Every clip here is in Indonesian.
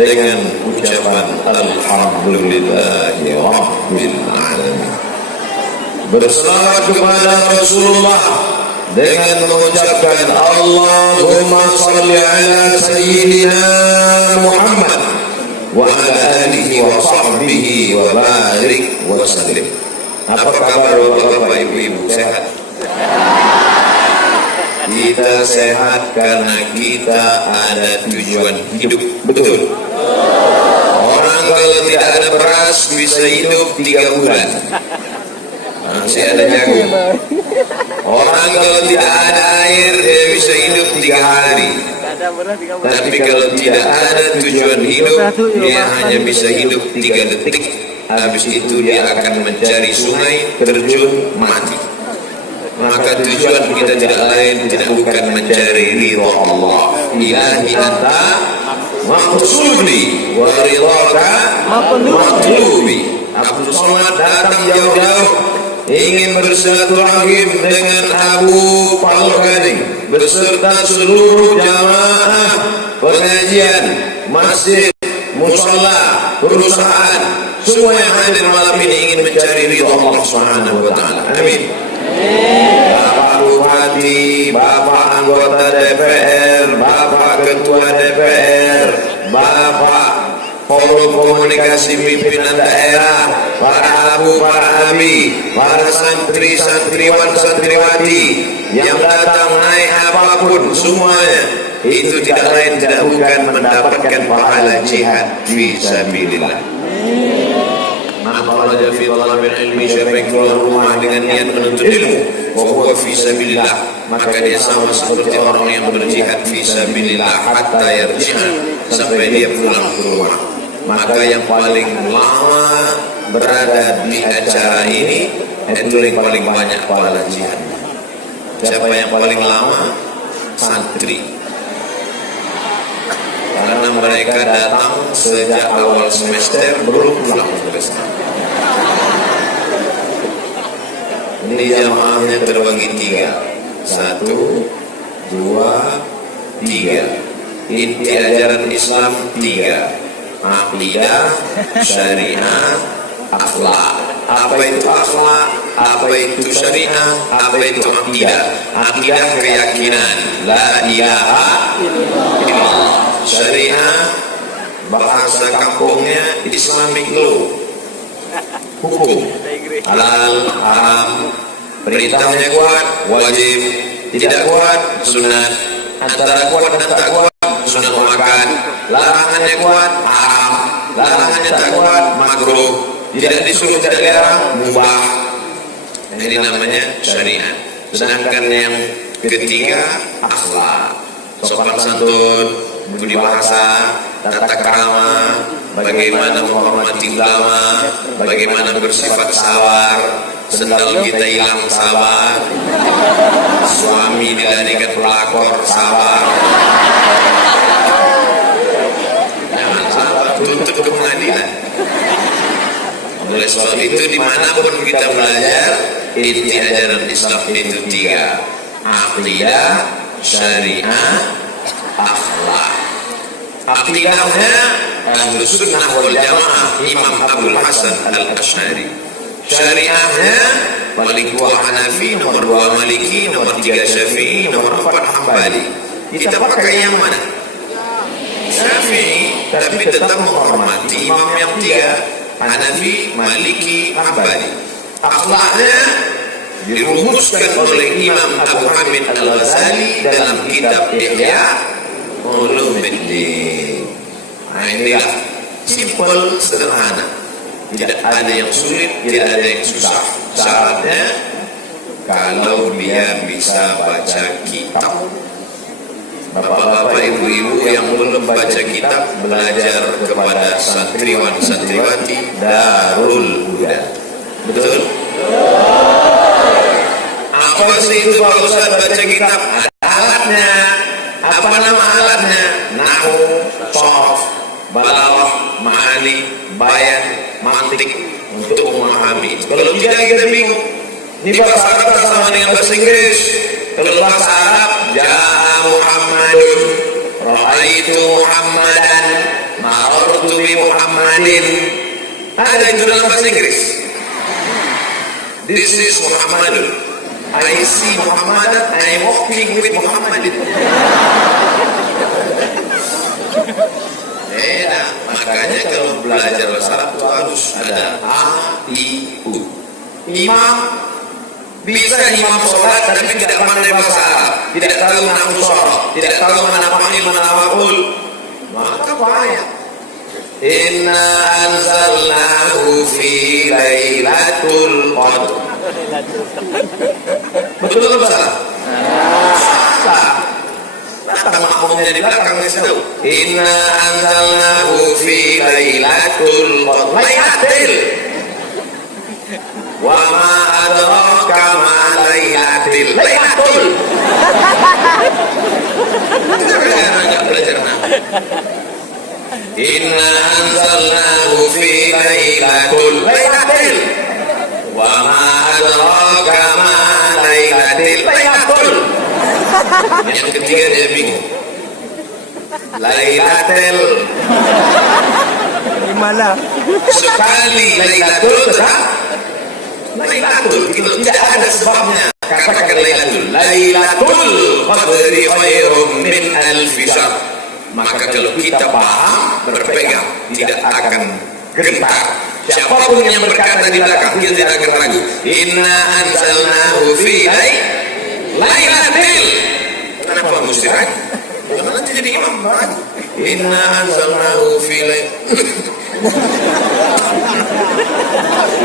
dengan ucapan Alhamdulillahi Rabbil Alamin. Berselawat kepada Rasulullah dengan mengucapkan Allahumma salli ala Sayyidina Muhammad wa ala alihi wa sahbihi wa barik wa sallim. Apa kabar bapak-bapak, ibu-ibu, sehat? Kita sehat karena kita ada tujuan hidup, betul? Orang kalau tidak ada beras bisa hidup 3 bulan, masih ada jagung. Orang kalau tidak ada air dia bisa hidup 3 hari. Tapi kalau tidak ada tujuan hidup, dia hanya bisa hidup 3 detik. Habis itu dia akan mencari sungai, terjun, mati. Maka tujuan kita tidak lain, tidak bukan mencari ridha Allah. Ilahi anta maqsudi wa ridhaka maqlubi. Abdul Somad datang jauh-jauh ingin bersilaturahim dengan Abu Palgani beserta seluruh jamaah pengajian, masjid, musalla, perusahaan, semua yang hadir malam ini ingin mencari ridha Allah Subhanahu wa taala. Amin. Bapak Bupati, Bapak anggota DPR, Bapak Ketua DPR, Bapak Forum Komunikasi Pimpinan Daerah, para abu, para abi, para santri, santriwan, santriwati yang datang naik apapun semuanya, itu tidak lain tidak bukan mendapatkan pahala jihad fisabilillah. Maka fi talabil ilmi, siapa yang keluar rumah dengan niat menuntut ilmu, wa huwa fi sabilillah, maka dia sama seperti orang yang berjihad fi sabilillah hatta yarji'a, sampai dia pulang ke rumah. Maka yang paling lama berada di acara ini itu yang paling banyak pahala jihad. Siapa yang paling lama? Santri. Karena mereka datang sejak awal semester belum pulang ke sana. Ini jamaahnya terbagi 3. 1, 2, 3. Inti ajaran Islam 3. Aqidah, syariah, akhlak. Apa itu akhlak? Apa itu syariah? Apa itu aqidah? Aqidah keyakinan la ilaha illallah. Syariah bahasa kampungnya Islamic law, hukum halal, haram, perintahnya kuat, wajib, tidak kuat, sunat, antara kuat dan tak kuat, sunat makan, larangannya kuat, haram, larangannya tak kuat, makruh, tidak disuruh, tidak dilarang, mubah. Ini namanya syariat. Sedangkan yang ketiga akhlak, sopan santun, budi bahasa, tata krama, bagaimana menghormati ulama, bagaimana bersifat sabar, sendal kita hilang sabar, suami dilarikan pelakor sabar, jangan sabar, tuntut ke pengadilan. Oleh sebab itu dimanapun kita belajar, inti ajaran Islam itu 3: aqidah, syariah, akhlak. Aqidahnya Ahlus Sunnah wal Jamaah, Imam Abdul Hasan Al-Asy'ari. Syariahnya paling tua Hanafi, nomor 2 Maliki, nomor 3 Syafi'i, nomor 4 Hambali. Kita pakai yang mana? Syafi'i, tapi tetap menghormati imam yang 3, Hanafi, Maliki, Hambali. Akhlaknya dirumuskan oleh Imam Abu Hamid Al-Ghazali dalam kitab Ihya Ulumuddin. Nah, inilah simple, sederhana, tidak ada yang sulit, tidak ada yang susah. Syaratnya kalau dia bisa baca kitab. Bapak-bapak, ibu-ibu yang belum baca kitab, belajar kepada santriwan santriwati Darul Huda. Betul? Apa sih itu Pak Ustaz baca kitab? Ada alatnya. Apa nama alatnya? Nahu, sarf, balaghah, ma'ani, bayan, mantik, untuk memahami. Kalau tidak kita bingung. Ini bahasa Arab sama dengan bahasa Inggris. Kalau bahasa Arab, Ja'a Muhammadun, Ra'aitu Muhammadan, marartu bi Muhammadin. Ada itu dalam bahasa Inggris. This is Muhammadun. I see Muhammad and I'm walking with Muhammadin. Makanya kalau belajar bahasa Arab itu harus ada A, I, U. Imam bisa imam sholat tapi tidak pandai bahasa Arab, tidak tahu nahu shorof, tidak tahu mana fa'il mana maf'ul, maka bahaya. Inna anzalnahu fi lailatul qadr. Betul atau salah? Salah. Datang makmumnya di belakang ngasih tahu. Inna anzalnahu fi lailatul qadr. Lailatul. Wa ma adraka ma lailatul. Lailatul. Enggak belajar nama. Inna anzalnahu fi lailatul lailatul. Wa ma adraka ma lailatul. Lailatul. Yang ketiga dia bingung. Lailatul. Gimana? Sekali Lailatul tetap Lailatul. Itu tidak ada sebabnya. Katakan Lailatul. Lailatul qadri khairum min alfi syahr. Maka kalau kita paham, berpegang, tidak akan gentar. Siapapun yang berkata di belakang, kita tidak akan ragu. Inna anzalnahu fi lailatul. Kenapa mesti ragu? Karena nanti jadi imam ragu. Inna anzalnahu fi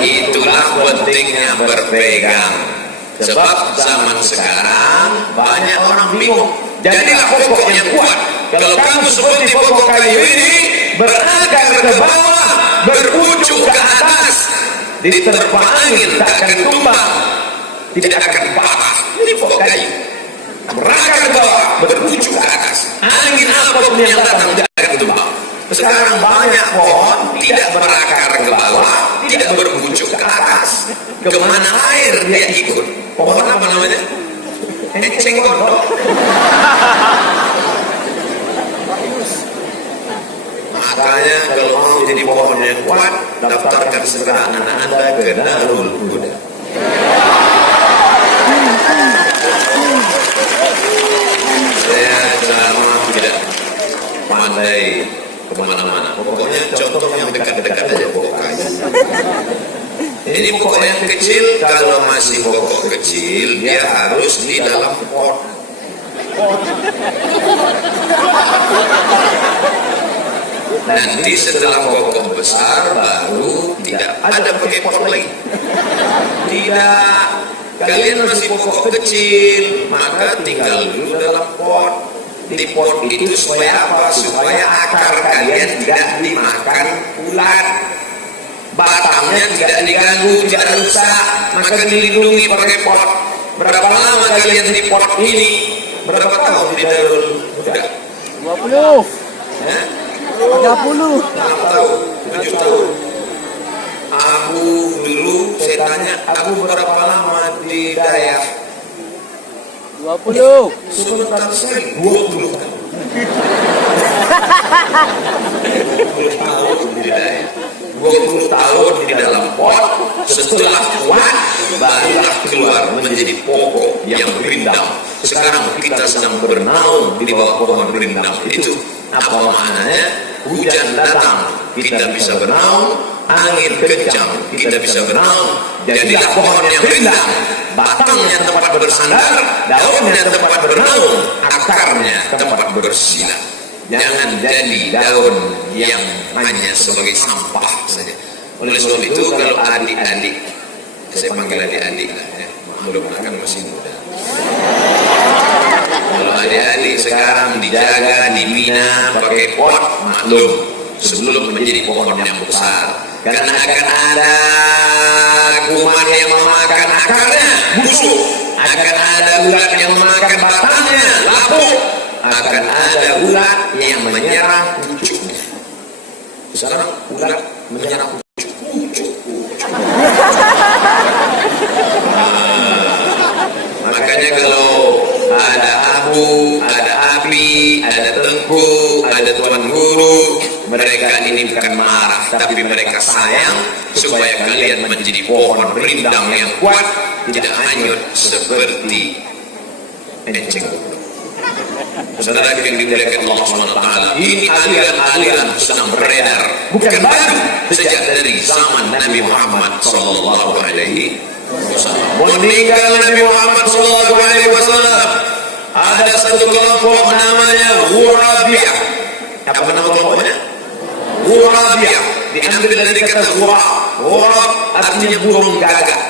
Itulah pentingnya berpegang. Sebab zaman sekarang banyak orang bingung. Jadilah pokok yang kuat. Kalau kamu seperti pokok kayu ini, berakar ke bawah, berujung ke atas, diterpa angin tak akan tumbang, tidak akan patah. Ini pokok kayu. Berakar ke bawah, berujung ke atas. Angin apapun yang datang tidak akan tumbang. Sekarang banyak pohon tidak berakar ke bawah, tidak berujung ke atas. Kemana air dia ikut? Pohon apa namanya? Enceng gondok. Makanya kalau mau jadi pohon yang kuat, daftarkan segera anak Anda ke Darul Huda. Saya selama tidak pandai kemana-mana. Pokoknya contoh yang dekat-dekat aja pokoknya. Ini pokok yang kecil, kalau masih pokok kecil, dia harus di dalam pot. Nanti setelah pokok besar, baru tidak ada pakai pot lagi. Tidak, kalian masih pokok kecil, maka tinggal dulu dalam pot. Di pot itu supaya apa? Supaya akar kalian tidak dimakan ulat. Batangnya tidak diganggu, tidak rusak, maka dilindungi pakai pot. Berapa lama kalian di pot ini? Berapa tahun di Darul Huda? 20. Ya? 30. 6 tahun, 7 tahun. Abu dulu, saya tanya, Abu berapa lama di Dayak? 20. Sebentar sekali, 20 tahun. 20 tahun di Dayak. 20 tahun di dalam pot, setelah kuat barulah keluar menjadi pokok yang rindang. Sekarang kita sedang bernaung di bawah pohon rindang itu. Apa maknanya? Hujan datang, kita bisa bernaung. Angin kencang, kita bisa bernaung. Jadilah pohon yang rindang. Batangnya tempat bersandar, daunnya tempat bernaung, akarnya tempat bersinar. Jangan jadi daun yang hanya sebagai sampah saja. Oleh sebab itu, kalau adik-adik, saya panggil adik-adik lah ya, belum akan masih muda. Kalau adik-adik sekarang dijaga, dibina, pakai pot, maklum, sebelum menjadi pohon yang besar. Karena akan ada kuman yang memakan akarnya, busuk. Akan ada ulat yang memakan batangnya, lapuk. Akan ada ulat yang menyerang pucuknya. Sekarang ulat menyerang pucuk. Makanya kalau ada abu, ada api, ada sepupu, ada tuan guru. Mereka ini bukan marah, tapi mereka sayang supaya kalian menjadi pohon rindang yang kuat, tidak hanyut seperti enceng. Saudara yang dimuliakan Allah SWT, ini aliran-aliran sedang beredar, bukan baru, sejak dari zaman Nabi Muhammad Sallallahu Alaihi Wasallam. Meninggal Nabi Muhammad Sallallahu Alaihi Wasallam, ada satu kelompok namanya Ghurabiyah. Apa nama kelompoknya? Ghurabiyah. Diambil dari kata ghurab. Ghurab artinya burung gagak.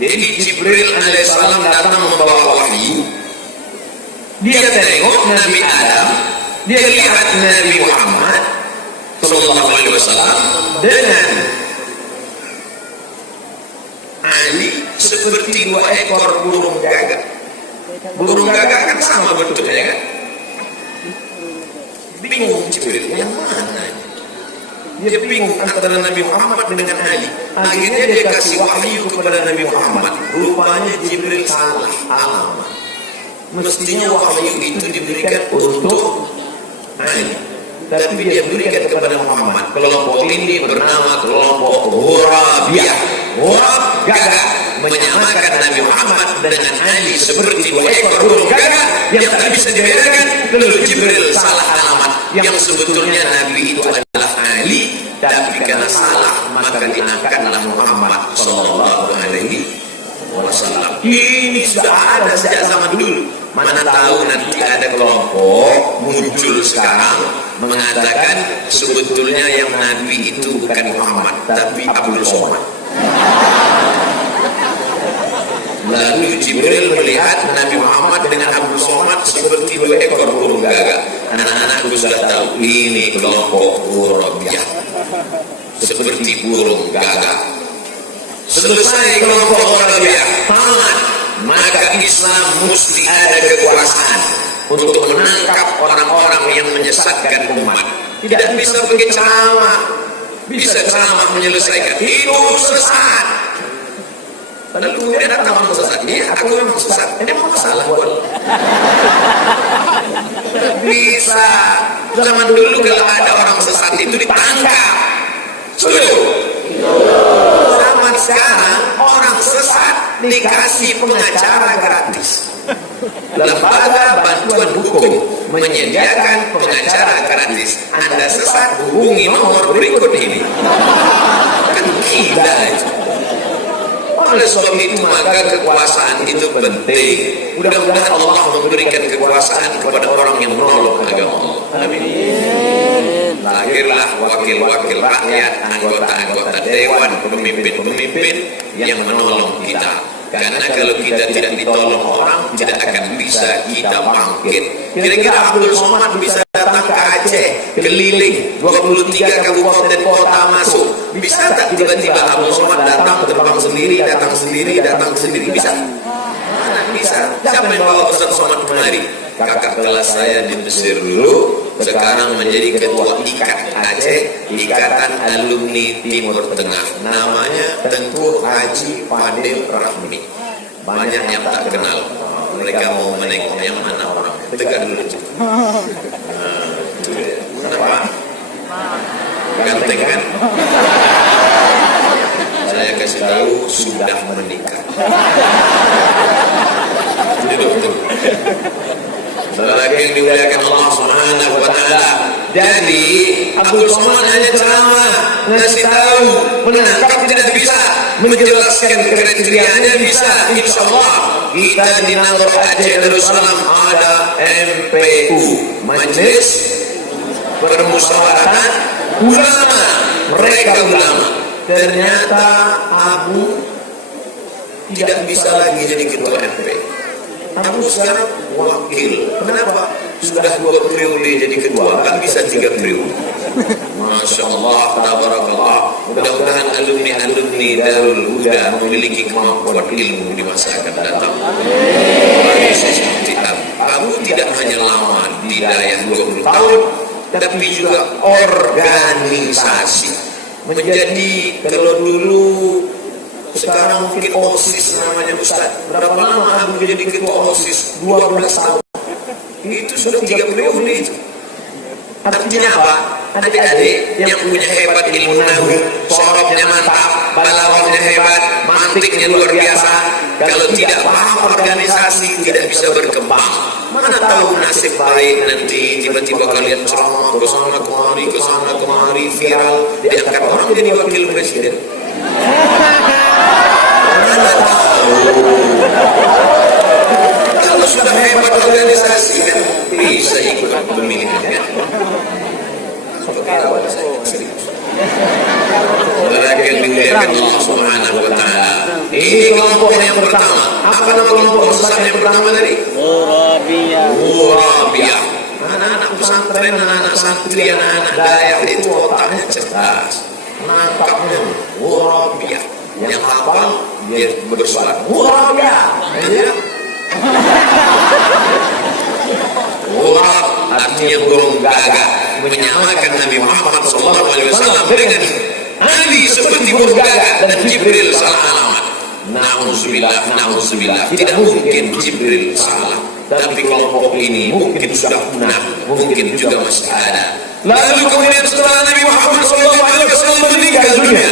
Jadi Jibril alaihissalam datang membawa wahyu. Dia tengok Nabi Adam, dia lihat Nabi Muhammad Sallallahu Alaihi Wasallam dengan Ali seperti dua ekor burung gagak. Burung gagak kan sama bentuknya kan? Bingung Jibril, yang mana? Dia bingung antara Nabi Muhammad dengan Ali. Akhirnya dia kasih wahyu kepada Nabi Muhammad. Rupanya Jibril salah alamat. Mestinya wahyu itu diberikan untuk Ali, tapi dia berikan kepada Muhammad. Kelompok ini bernama kelompok Ghurabiyah. Ghurab gagak, menyamakan Nabi Muhammad dengan Ali seperti dua ekor burung gagak yang tak bisa dibedakan. Lalu Jibril salah alamat, yang sebetulnya Nabi itu adalah Ali, tapi karena salah maka diangkatlah Muhammad Sallallahu Alaihi Wasallam. Ini sudah ada sejak zaman dulu. Mana tahu nanti ada kelompok muncul sekarang mengatakan sebetulnya yang Nabi itu bukan Muhammad tapi Abdul Somad. Lalu Jibril melihat Nabi Muhammad dengan Abdul Somad seperti dua ekor burung gagak. Anak-anakku sudah tahu ini kelompok Ghurabiyah, seperti burung gagak. Selesai kelompok Ghurabiyah tamat, maka Islam mesti ada kekuasaan untuk menangkap orang-orang yang menyesatkan umat. Tidak bisa pakai ceramah, bisa ceramah menyelesaikan hidup sesat. Lalu kemudian datang orang sesat, ya aku memang sesat, ini memang salah buat. Bisa. Zaman dulu kalau ada orang sesat itu ditangkap. Setuju? Zaman sekarang orang sesat dikasih pengacara gratis. Lembaga bantuan hukum menyediakan pengacara gratis. Anda sesat, hubungi nomor berikut ini. Kan gila itu. Oleh sebab itu maka kekuasaan itu penting. Mudah-mudahan Allah memberikan kekuasaan kepada orang yang menolong agama Allah. Amin. Lahirlah wakil-wakil rakyat, anggota-anggota dewan, pemimpin-pemimpin yang menolong kita. Karena kalau kita tidak ditolong orang, tidak akan bisa kita bangkit. Kira-kira Abdul Somad bisa datang ke Aceh, keliling 23 kabupaten kota masuk. Bisa tak tiba-tiba Abdul Somad datang, terbang sendiri, datang sendiri, datang sendiri? Bisa? Mana bisa? Siapa yang bawa Ustaz Somad kemari? Kakak kelas saya di Mesir dulu, sekarang menjadi ketua IKAT Aceh, Ikatan Alumni Timur Tengah. Namanya Tengku Haji Fadil Rahmi. Banyak yang tak kenal. Mereka mau menengok yang mana orang. Tegak dulu. Kenapa? Ganteng kan? Saya kasih tahu sudah menikah. Duduk. Saudara yang dimuliakan Allah Subhanahu wa Ta'ala. Jadi Abdul Somad hanya ceramah, ngasih tahu, menangkap tidak bisa, menjelaskan kriterianya bisa. Insya Allah kita di Nangor Aceh Darussalam ada MPU, Majelis Permusyawaratan Ulama. Mereka ulama. Ternyata Abu tidak bisa lagi jadi ketua MPU. Abu sekarang wakil. Kenapa? Sudah 2 periode jadi ketua, tak bisa 3 periode. Masya Allah, tabarakallah. Mudah-mudahan alumni Darul Huda memiliki kemampuan ilmu di masa akan datang. Abu tidak hanya lama di wilayah 20 tahun, tapi juga organisasi. Menjadi kalau dulu, sekarang mungkin OSIS namanya Ustaz. Berapa lama Abu jadi ketua OSIS? 12 tahun. Itu sudah 3 periode itu. Artinya apa? Adik-adik yang punya hebat ilmu nahwu, sorobnya mantap, balawanya hebat, mantiknya luar biasa. Kalau tidak paham organisasi, tidak bisa berkembang. Mana tahu nasib baik nanti tiba-tiba kalian ceramah kesana kemari viral, diangkat orang jadi wakil presiden. Mana tahu? Kalau sudah hebat organisasi kan bisa ikut pemilihan kan? Allah Subhanahu wa Ta'ala. Ini kelompok yang pertama. Apa nama kelompok besar yang pertama tadi? Murabiyah. Anak-anak pesantren, anak-anak santri, anak-anak daerah itu otaknya cerdas, nangkapnya murabiyah. Yang hafal dia bersuara murabiyah. Murab artinya burung gagak, menyamakan Nabi Muhammad SAW dengan Ali seperti burung gagak dan Jibril salah alamat. Na'udzubillah, tidak mungkin Jibril salah. Tapi kelompok ini mungkin sudah punah, mungkin juga masih ada. Lalu kemudian setelah Nabi Muhammad SAW meninggal dunia,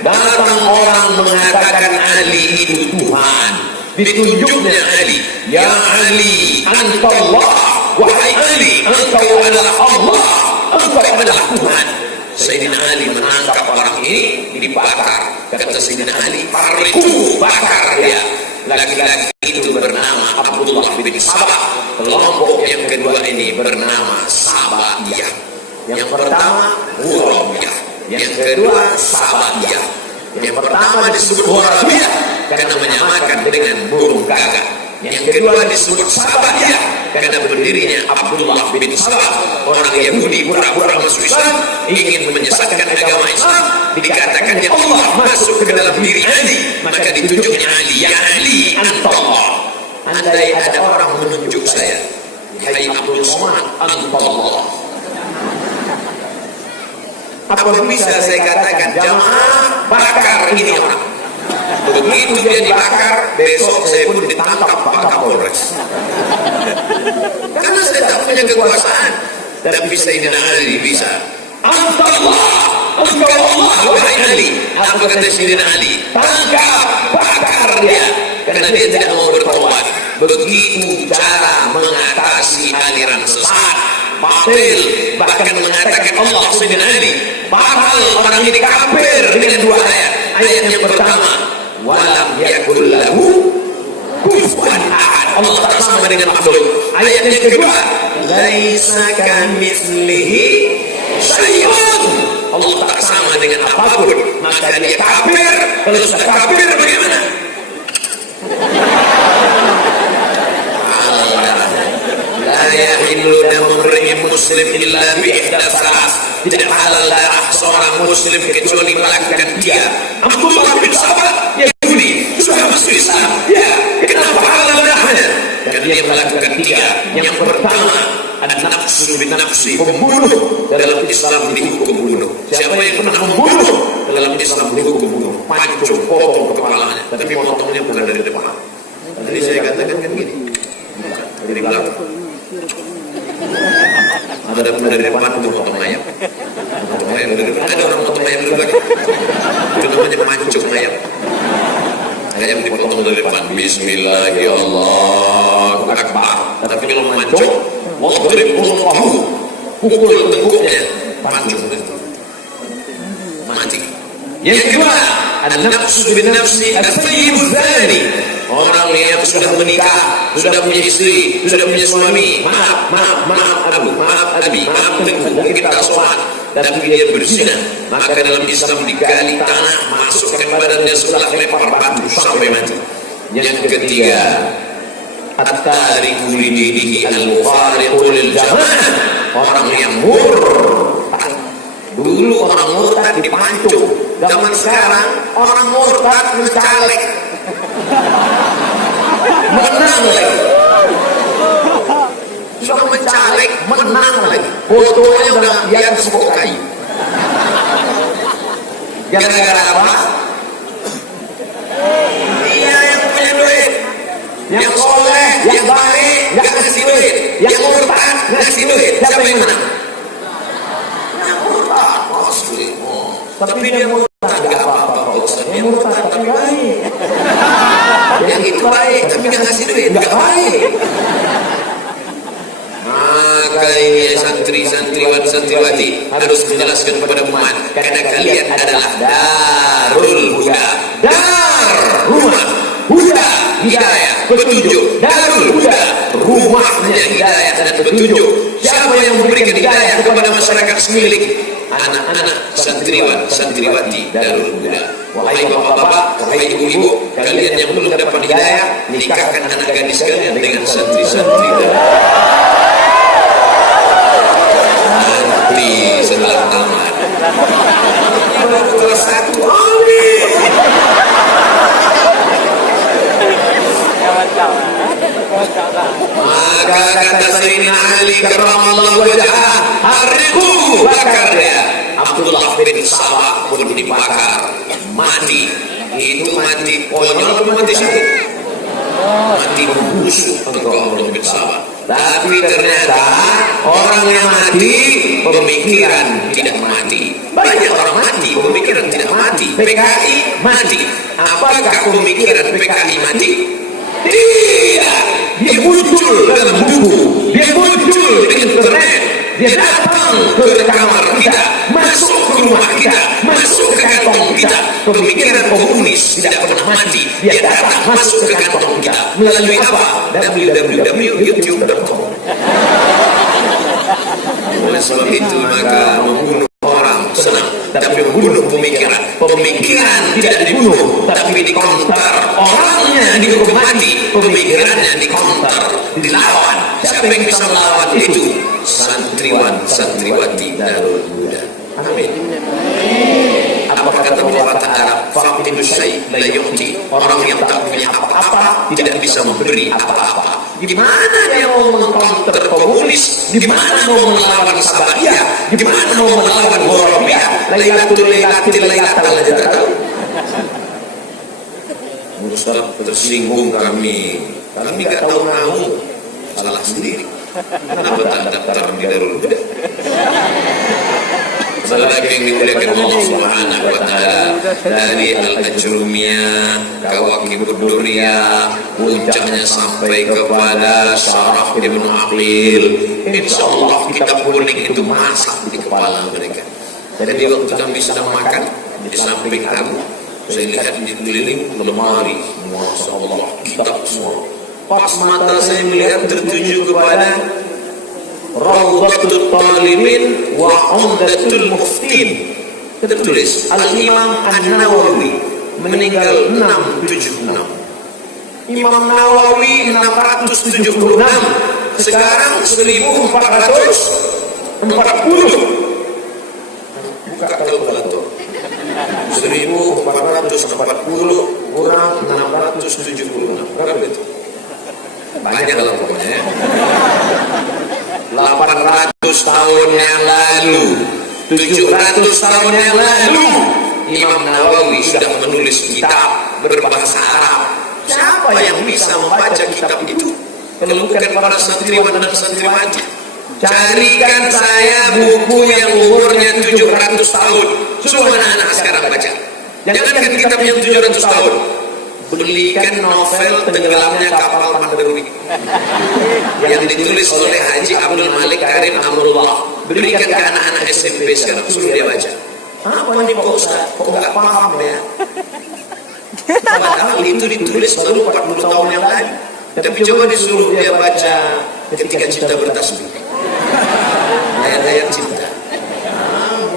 datang orang mengatakan Ali itu Tuhan. Ditunjuknya Ali, ya Ali, antallah, wahai Ali, engkau adalah Allah, engkau adalah Tuhan. Sayyidina Ali menangkap orang ini, dibakar. Kata Sayyidina Ali, parliku, bakar dia. Laki-laki itu bernama Abdullah bin Sabah. Kelompok yang kedua ini bernama Sabaiyah. Yang pertama Murabiyah, yang kedua Sabaiyah. Yang pertama disebut Murabiyah karena menyamakan dengan burung gagak. Yang kedua disebut Sabaiyah karena berdirinya Abdullah bin Sabah, orang Yahudi pura-pura masuk Islam, ingin menyesatkan agama Islam. Dikatakannya Allah masuk ke dalam diri Ali, maka ditunjuknya Ali, ya Ali antallah. Andai ada orang menunjuk saya, hai Abdul Somad antallah, apa bisa saya katakan jamaah bakar ini orang? Begitu dia dibakar, besok saya pun ditangkap Pak Kapolres. Karena saya tak punya kekuasaan. Tapi Sayyidina Ali bisa. Antallah, engkau Allah, wahai Ali. Apa kata Sayyidina Ali? Tangkap, bakar dia. Karena dia tidak mau bertobat. Begitu cara mengatasi aliran sesat, batil, bahkan mengatakan Allah Sayyidina Ali batal orang ini kafir dengan dua ayat. Ayat yang pertama, walam yakul lahu kufuwan ahad, Allah tak sama dengan makhluk. Ayat yang kedua, laisa kamitslihi syai'un, Allah tak sama dengan apapun. Maka dia kafir. Kalau sudah kafir bagaimana? La yahillu damu imri'in muslim illa bi ihda salas. Tidak halal darah seorang muslim kecuali melakukan tiga. Abdullah bin Sabah Yahudi sudah masuk Islam, ya, kenapa halal darahnya? Karena dia melakukan tiga. Yang pertama, ada nafsu bin nafsi, pembunuh. Dalam Islam dihukum bunuh. Siapa yang pernah membunuh dalam Islam dihukum bunuh, pancung, potong kepalanya. Tapi potongnya bukan dari depan. Tadi saya katakan kan gini, dari belakang. Ada pun dari depan potong ayam. Ada orang potong ayam dari belakang. Itu namanya pancung ayam. Ayam dipotong dari depan. Bismillahirrahmanirrahim. Akbar. Tapi kalau mancung, wadrib unuqahu, pukul tengkuknya, pancung itu mati. Yang kedua, an-nafsu bin nafsi at-tayyibuz zani, orang yang sudah menikah, sudah punya istri, sudah punya suami. Maaf Abu, maaf Abi, maaf Tengku, kita sholat, tapi dia berzina. Maka dalam Islam digali tanah, masukkan badannya sebelah, lempar batu sampai mati. Yang ketiga, at-tariku li dinihi al-mufariqu lil jamaah, orang yang murtad. Dulu orang murtad dipancung, zaman sekarang orang murtad mencalek, menang lagi. Sudah mencalek, menang lagi. Fotonya udah di atas pokok kayu. Gara-gara apa? Dia yang punya duit, yang soleh, yang baik, nggak ngasih duit, yang murtad ngasih duit. Siapa yang menang? tapi dia murtad nggak apa-apa Pak Ustaz. Dia murtad tapi baik. Yang itu baik tapi nggak ngasih duit nggak baik. Maka ini santri-santriwan santriwati harus menjelaskan kepada umat, karena kalian adalah darul huda, dar rumah huda hidayah petunjuk, darul huda rumahnya hidayah dan petunjuk. Siapa yang memberikan hidayah kepada masyarakat sekeliling? Anak-anak santriwan santriwati darul huda. Wahai bapak-bapak, wahai ibu-ibu, kalian yang belum dapat hidayah, nikahkan anak gadis kalian dengan santri-santri nanti setelah tamat. Kelas 1, amin. Maka kata Sayyidina Ali karramallahu wajhah, hariku bakar dia. Abdullah bin Sabah pun dibakar, mati. Itu mati konyol atau mati syahid? Mati membusuk engkau Abdullah bin Sabah. Tapi ternyata orang yang mati pemikiran tidak mati. Banyak orang mati pemikiran tidak mati. PKI mati. Apakah pemikiran PKI mati? Tidak. Dia muncul dalam buku, dia muncul di internet, dia datang ke kamar kita, masuk ke rumah kita, masuk ke kantong kita. Pemikiran komunis tidak pernah mati. Dia datang masuk ke kantong kita melalui apa? www.youtube.com. Oleh sebab itu maka membunuh orang senang, tapi membunuh pemikiran. Pemikiran tidak dibunuh, tapi dikonter. Orangnya dihukum mati, pemikirannya dikonter, dilawan. Siapa yang bisa melawan itu? Santriwan santriwati darul huda. Amin. Apa kata pepatah Arab? Faqidus syai' la yu'ti. Orang yang tak punya apa-apa tidak bisa memberi apa-apa. Gimana dia mau mengkonter komunis? Gimana mau melawan Sabahiyah? Gimana mau melawan Borobiyah? Laylatul aja tahu. Ustaz tersinggung kami nggak tahu mau, salah sendiri. Kenapa tak daftar di Darul Huda? Selagi yang dimuliakan Allah Subhanahu wa Ta'ala, dari Al-Ajrumiyah, Kawakibud Duriyah, puncaknya sampai kepada Syaraf Ibnu Aqil. Insya Allah kitab kuning itu masak di kepala mereka. Jadi waktu kami sedang makan di samping aku, saya lihat di keliling lemari, Masya Allah, kitab semua. Pas mata saya melihat tertuju kepada Rawdatul Talibin wa Umdatul Muftin. Tertulis Al-Imam An-Nawawi meninggal 676. Imam Nawawi 676, sekarang 1440. Buka kalkulator. 1440 kurang 676. Berapa itu? Banyak lah pokoknya ya. 800 tahun yang lalu, 700 tahun yang lalu, Imam Nawawi sudah menulis kitab berbahasa Arab. Siapa yang bisa membaca kitab itu? Kalau bukan para santriwan dan santriwati. Carikan saya buku yang umurnya 700 tahun. Semua anak-anak sekarang baca. Jangankan kitab yang 700 tahun. Belikan novel Tenggelamnya Kapal Pandawi yang ditulis oleh Haji Abdul Malik Karim Amrullah. Berikan ke anak-anak SMP sekarang, suruh dia baca. Apa ini Pak Ustaz? Kok nggak paham ya? Padahal itu ditulis baru 40 tahun yang lalu. Tapi coba disuruh dia baca Ketika Cinta Bertasbih, ayat-ayat cinta.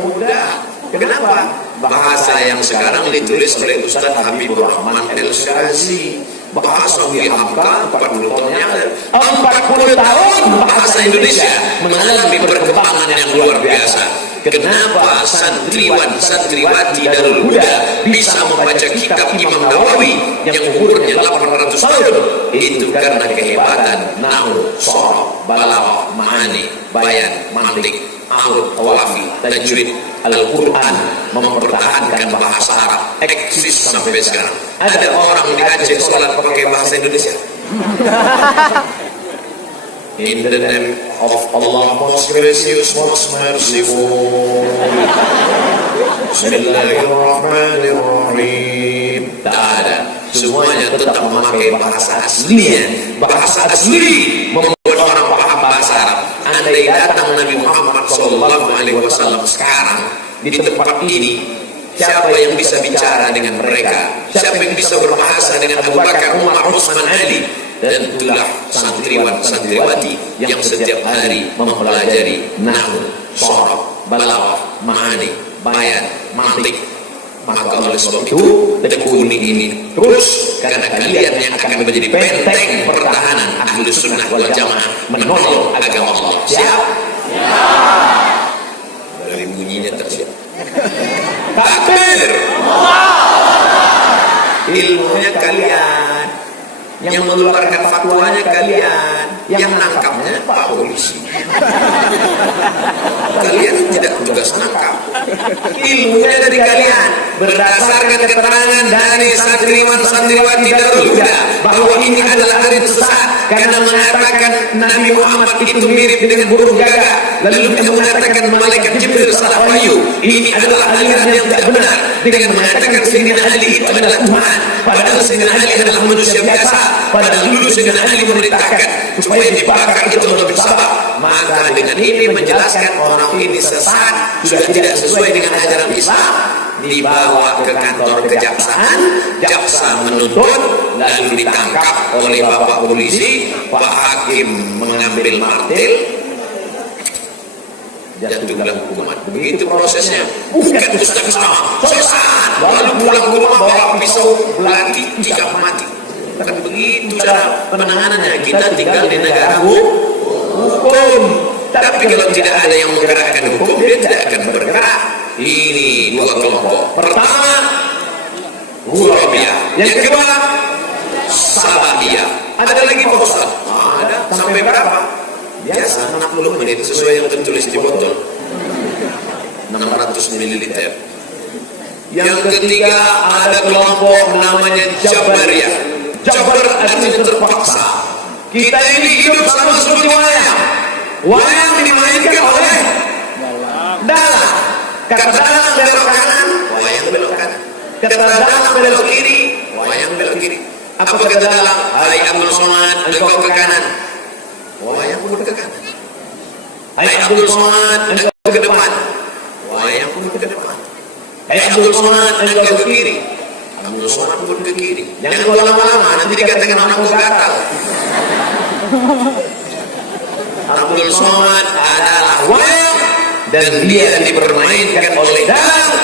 Mudah. Kenapa? Bahasa yang sekarang ditulis oleh Ustaz Habibur Rahman El-Syirazi. Bahasa Wihamka 40 tahun yang lalu. 40 tahun bahasa Indonesia mengalami perkembangan yang luar biasa. Kenapa santriwan santriwati Darul Huda bisa membaca kitab Imam Nawawi yang umurnya 800 tahun? Itu karena kehebatan nahwu, sharaf, balaghah, ma'ani, bayan, mantik, arud, tawafi, tajwid, Al-Quran, mempertahankan bahasa Arab eksis sampai sekarang. Ada orang di Aceh sholat pakai bahasa Indonesia. In the name of Allah, most gracious, most merciful. Bismillahirrahmanirrahim. Tak ada. Semuanya tetap memakai bahasa aslinya. Bahasa asli membuat orang paham bahasa Arab. Andai datang Nabi Muhammad SAW sekarang di tempat ini, siapa yang bisa bicara dengan mereka? Siapa yang bisa berbahasa dengan Abu Bakar, Umar, Utsman, Ali? Dan itulah santriwan-santriwati yang setiap hari mempelajari nahwu, sharaf, balaghah, ma'ani, bayan, mantik. Maka oleh sebab itu tekuni ini terus, karena kalian yang akan menjadi benteng pertahanan Ahlus Sunnah wal Jamaah menolong agama Allah. Siap? Dari bunyinya tersiap. Takbir. Ilmunya kalian, yang mengeluarkan fatwanya kalian, yang menangkapnya Pak Polisi. Kalian tidak tugas menangkap. Ilmunya dari kalian, berdasarkan keterangan dari santriwan-santriwati Darul Huda bahwa ini adalah aliran sesat karena mengatakan Nabi Muhammad itu mirip dengan burung gagak, lalu mengatakan malaikat Jibril salah wahyu. Ini adalah aliran yang tidak benar dengan mengatakan Sayyidina Ali itu adalah Tuhan, padahal Sayyidina Ali adalah manusia biasa. Padahal dulu Sayyidina Ali memerintahkan supaya dibakar itu lebih sabar. Maka dengan ini menjelaskan orang ini sesat, sudah tidak sesuai dengan ajaran Islam, dibawa ke kantor kejaksaan, jaksa menuntut, lalu ditangkap oleh Bapak Polisi, Pak Hakim mengambil martil, jatuhlah hukuman. Begitu prosesnya. Bukan Ustaz Islam, sesat, lalu pulang ke rumah bawa pisau belati jika mati. Bukan begitu cara penanganannya. Kita tinggal di negara hukum. Tapi kalau tidak ada yang menggerakkan hukum, dia tidak akan bergerak. Ini dua kelompok. Pertama, Hurabiyah. Yang kedua, Sabahiyah. Ada lagi Pak Ustaz? Ada. Sampai berapa? Biasa 60 menit sesuai yang tertulis di botol. 600 ml. Yang ketiga, ada kelompok namanya Jabariyah. Jabar artinya terpaksa. Kita ini hidup sama seperti wayang. Wayang dimainkan oleh dalang. Kata dalang belok kanan, wayang belok kanan. Kata dalang belok kiri, wayang belok kiri. Apa kata dalang? Hai Abdul Somad, engkau ke kanan, wayang pun ke kanan. Hai Abdul Somad, engkau ke depan, wayang pun ke depan. Hai Abdul Somad, engkau ke kiri, Abdul Somad pun ke kiri. Jangan kau lama-lama, nanti dikatakan orang kau gatal. Abdul Somad adalah wayang dan dia dipermainkan oleh dalang.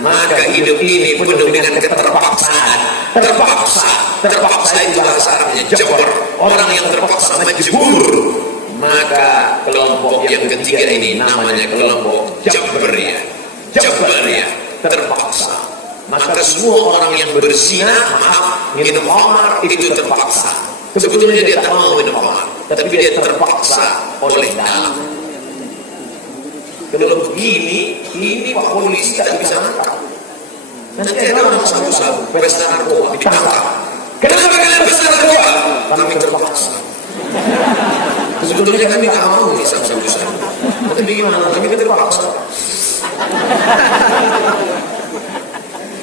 Maka hidup ini penuh dengan keterpaksaan. Terpaksa itu bahasa Arabnya jabar. Orang yang terpaksa majbur. Maka kelompok yang ketiga ini namanya kelompok Jabariyah. Terpaksa. Maka semua orang yang berzina, minum khamar itu terpaksa. Sebetulnya dia tak mau minum khamar, tapi dia terpaksa oleh dalang. Kalau begini, ini Pak Polisi tak bisa menangkap. Nanti ada orang sabu-sabu, pesta narkoba, ditangkap. Kenapa kalian pesta narkoba? Kami terpaksa. Sebetulnya kami tak mau nih sabu-sabu. Nanti bagaimana? Kami terpaksa.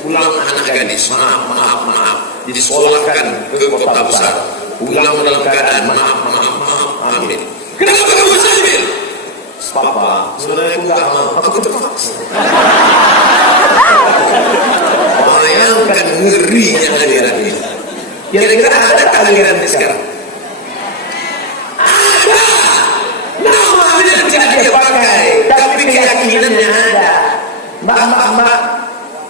Pulang anak gadis, maaf, disekolahkan ke kota besar. Pulang dalam keadaan maaf, amin. Kenapa kamu bisa ambil? Papa, sebenarnya aku gak mau, aku terpaksa. Bayangkan ngerinya aliran ini. Kira-kira ada aliran ini sekarang? Ada. Namanya tidak dia pakai, tapi keyakinannya ada. Mbak,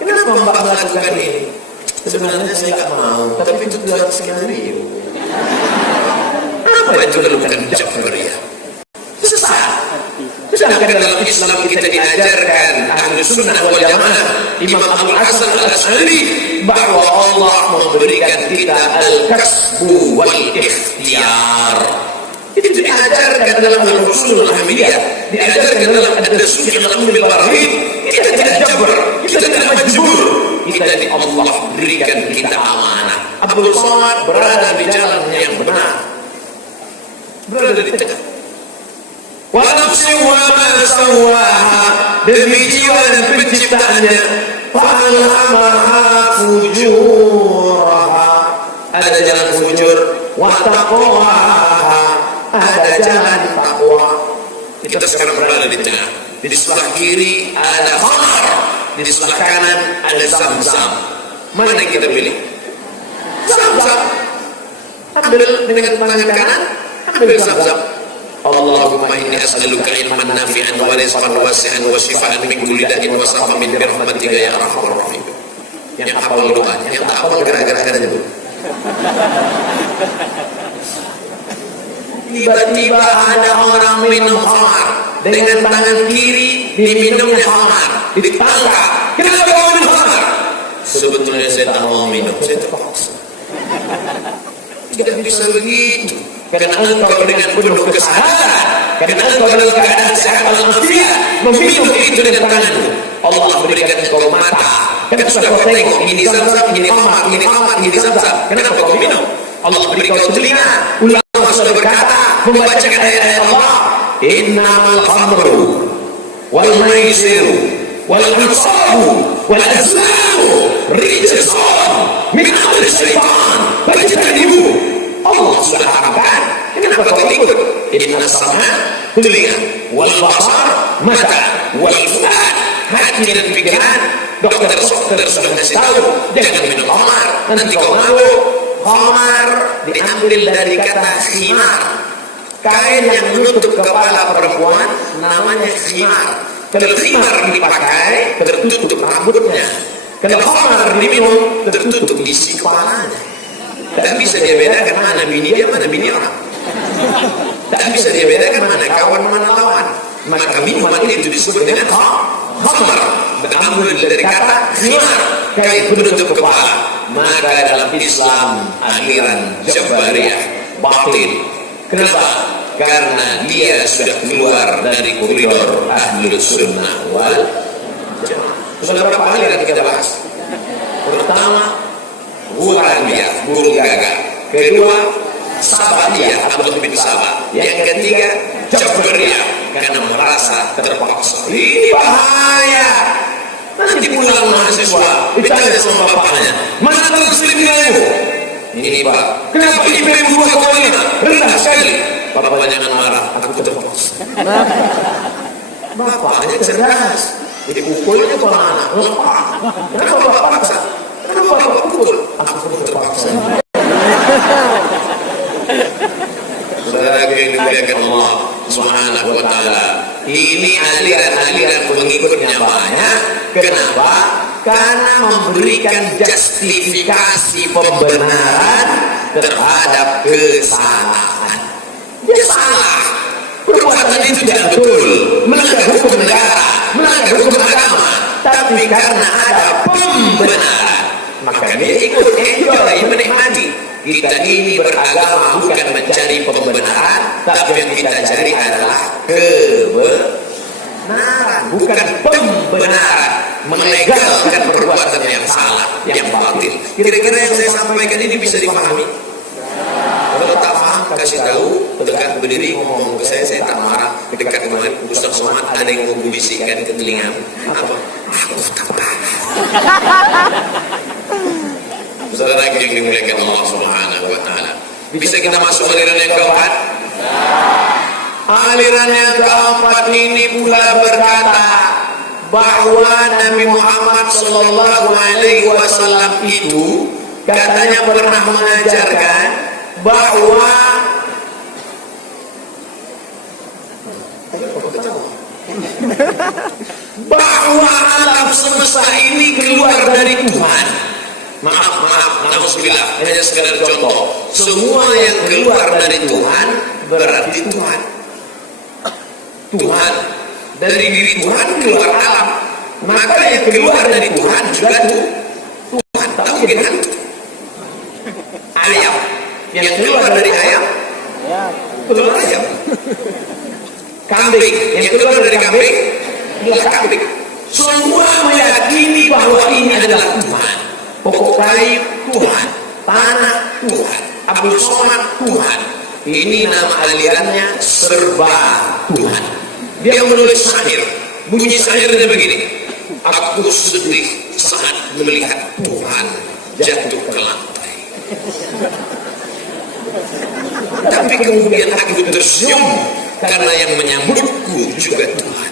kenapa Mbak melakukan ini? Sebenarnya saya gak mau, tapi itu 200 ribu. Apa itu lakukan Jabariyah? Sesat. Sedangkan dalam Islam kita diajarkan Ahlus Sunnah wal Jamaah, Imam Abdul Hasan Al-Asy'ari, bahwa Allah memberikan kita al-kasbu wal ikhtiyar. Itu diajarkan dalam Al-Usul Al-Hamidiyah, diajarkan dalam Ad-Dasuki Al-Umil Barahid. Kita tidak jabar, kita tidak majbur. Kita di Allah berikan kita amanah. Abdul Somad berada di jalan yang benar. berada di tengah. Wa nafsin wa ma sawaha, demi jiwa dan penciptaannya. Fa alhamaha fujuraha, ada jalan fujur. Wa taqwaha, ada jalan takwa. Kita sekarang berada di tengah. Di sebelah kiri ada khamar, di sebelah kanan ada Zam-Zam. Mana yang kita pilih? Zam-Zam. Ambil dengan tangan kanan, ambil Zam-Zam. Allahumma inni as'aluka ilman nafi'an wa rizqan wasi'an wa shifaan min kulli da'in wa saqamin bi rahmatika ya arhamar rahim. Yang hafal doa, yang tak hafal gara-gara dulu. Tiba-tiba ada orang minum khamar, dengan tangan kiri diminumnya khamar, ditangkap. Kenapa kau minum khamar? Sebetulnya saya tak mau minum, saya terpaksa. Tidak bisa begitu. Karena engkau dengan penuh kesadaran, karena engkau dalam keadaan sehat walafiat meminum itu dengan tanganmu. Allah berikan engkau mata. Karena sudah kau tengok ini Zam-Zam, ini khamar, ini khamar, ini Zam-Zam. Kenapa kau minum? Allah beri kau telinga. Ulama sudah berkata, membacakan ayat-ayat Allah. Innamal khamru wal maisiru wal ansabu wal azlamu rijsun min amali syaitan fajtanibuhu. Allah sudah haramkan. Kenapa kau ikut? Inna sama telinga, wal basar mata, wal fuad hati dan pikiran. Dokter sudah kasih tahu, jangan minum khamar, nanti kau mabuk. Khamar diambil dari kata khimar, kain yang menutup kepala perempuan namanya khimar. Kalau khimar dipakai tertutup rambutnya, kalau khamar diminum tertutup isi kepalanya. Tak bisa dia bedakan mana bini dia, mana bini orang. Tak bisa dia bedakan mana kawan, mana lawan. Maka minuman itu disebut dengan khamar, berambil dari kata khimar, kain penutup kepala. Maka dalam Islam aliran Jabariyah batil. Kenapa? Karena dia sudah keluar dari koridor Ahlus Sunnah wal Jamaah. Sudah berapa aliran kita bahas? Pertama, Burhaniyah, burung gagak. Kedua, Sabatiyah, Abdullah bin Sabah. Yang ketiga, Jabariyah, karena merasa terpaksa. Ini bahaya. Nanti pulang mahasiswa ditanya sama bapaknya, mana tahu selingkuhanmu? Ini Pak, kenapa IPM 2,5 rendah sekali? Bapak jangan marah, aku terpaksa. Bapaknya cerdas, dipukulnya kepala anak, lepas. Kenapa bapak paksa? Kenapa bapak pukul? Aku terpaksa. Saudara yang dimuliakan Allah Subhanahu wa ta'ala, ini aliran-aliran pengikutnya banyak. Kenapa? Karena memberikan justifikasi pembenaran terhadap kesalahan. Dia salah, perbuatan itu tidak betul, melanggar hukum negara, melanggar hukum agama. Tapi karena ada pembenaran, maka dia ikut, enjoy, menikmati. Kita ini beragama bukan mencari pembenaran, tapi yang kita cari adalah kebenaran, bukan pembenaran, melegalkan perbuatan yang salah, yang batil. Kira-kira yang saya sampaikan ini bisa dipahami? Kalau tak paham, kasih tahu, dekat berdiri ngomong ke saya tak marah. Dekat kemarin Ustaz Somad ada yang mau bisikkan ke telingamu. Apa? Aku tak paham. Saudara yang dimuliakan Allah Subhanahu wa ta'ala, bisa kita masuk aliran yang keempat? Aliran yang keempat ini pula berkata bahwa Nabi Muhammad sallallahu alaihi wasallam itu katanya pernah mengajarkan bahwa alam semesta ini keluar dari Tuhan. Maaf, alhamdulillah, hanya sekedar contoh. Semua yang keluar dari Tuhan berarti Tuhan. Tuhan dari diri Tuhan keluar alam, maka yang keluar dari Tuhan juga Tuhan. Tak mungkin kan? Ayam yang keluar dari ayam, keluar ayam. Kambing yang keluar dari kambing, keluar kambing. Semua meyakini bahwa ini adalah Tuhan. Pokok kayu Tuhan, tanah Tuhan, Abdul Somad Tuhan. Ini nama alirannya Serba Tuhan. Dia menulis syair. Bunyi syairnya begini. Aku sedih saat melihat Tuhan jatuh ke lantai. Tapi kemudian aku tersenyum karena yang menyambutku juga Tuhan.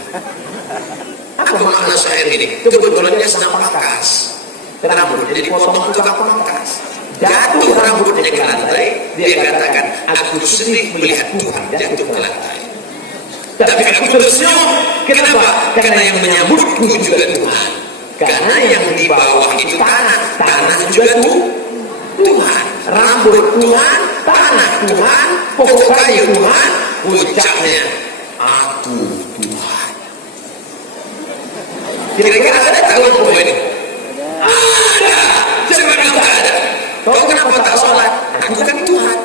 Apa makna syair ini? Kebetulan dia sedang pangkas rambut, jadi potong tukang pangkas. Jatuh rambutnya ke lantai, dia katakan, aku sedih melihat Tuhan jatuh ke lantai. Tapi aku tersenyum. Kenapa? Karena yang menyambutku juga Tuhan. Karena yang di bawah itu tanah, tanah juga Tuhan. Rambut Tuhan, tanah Tuhan, pokok kayu Tuhan, puncaknya aku Tuhan. Kira-kira ada tahu apa ini? Ada. Siapa yang tak ada? Kau kenapa tak sholat? Aku kan Tuhan.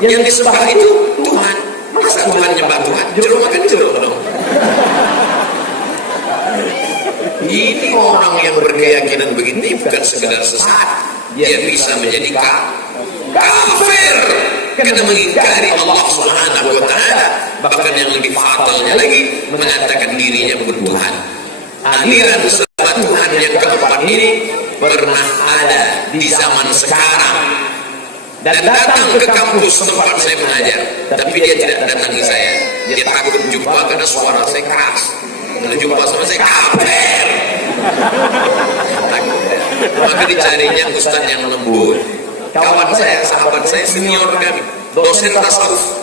Yang disembah itu Tuhan. Masa Tuhan nyembah Tuhan? Jeruk makan jeruk dong. Ini orang yang berkeyakinan begini bukan sekedar sesat, dia bisa menjadi kafir karena mengingkari Allah Subhanahu wa taala. Bahkan yang lebih fatalnya lagi, mengatakan dirinya bertuhan. Aliran Serba Tuhan yang keempat ini pernah ada di zaman sekarang dan datang ke kampus tempat saya mengajar, tapi dia tidak datangi saya. Dia takut jumpa karena suara saya keras. Kalau jumpa sama saya kafir. Maka dicarinya ustaz yang lembut. Kawan saya, sahabat saya, senior kami, dosen tasawuf.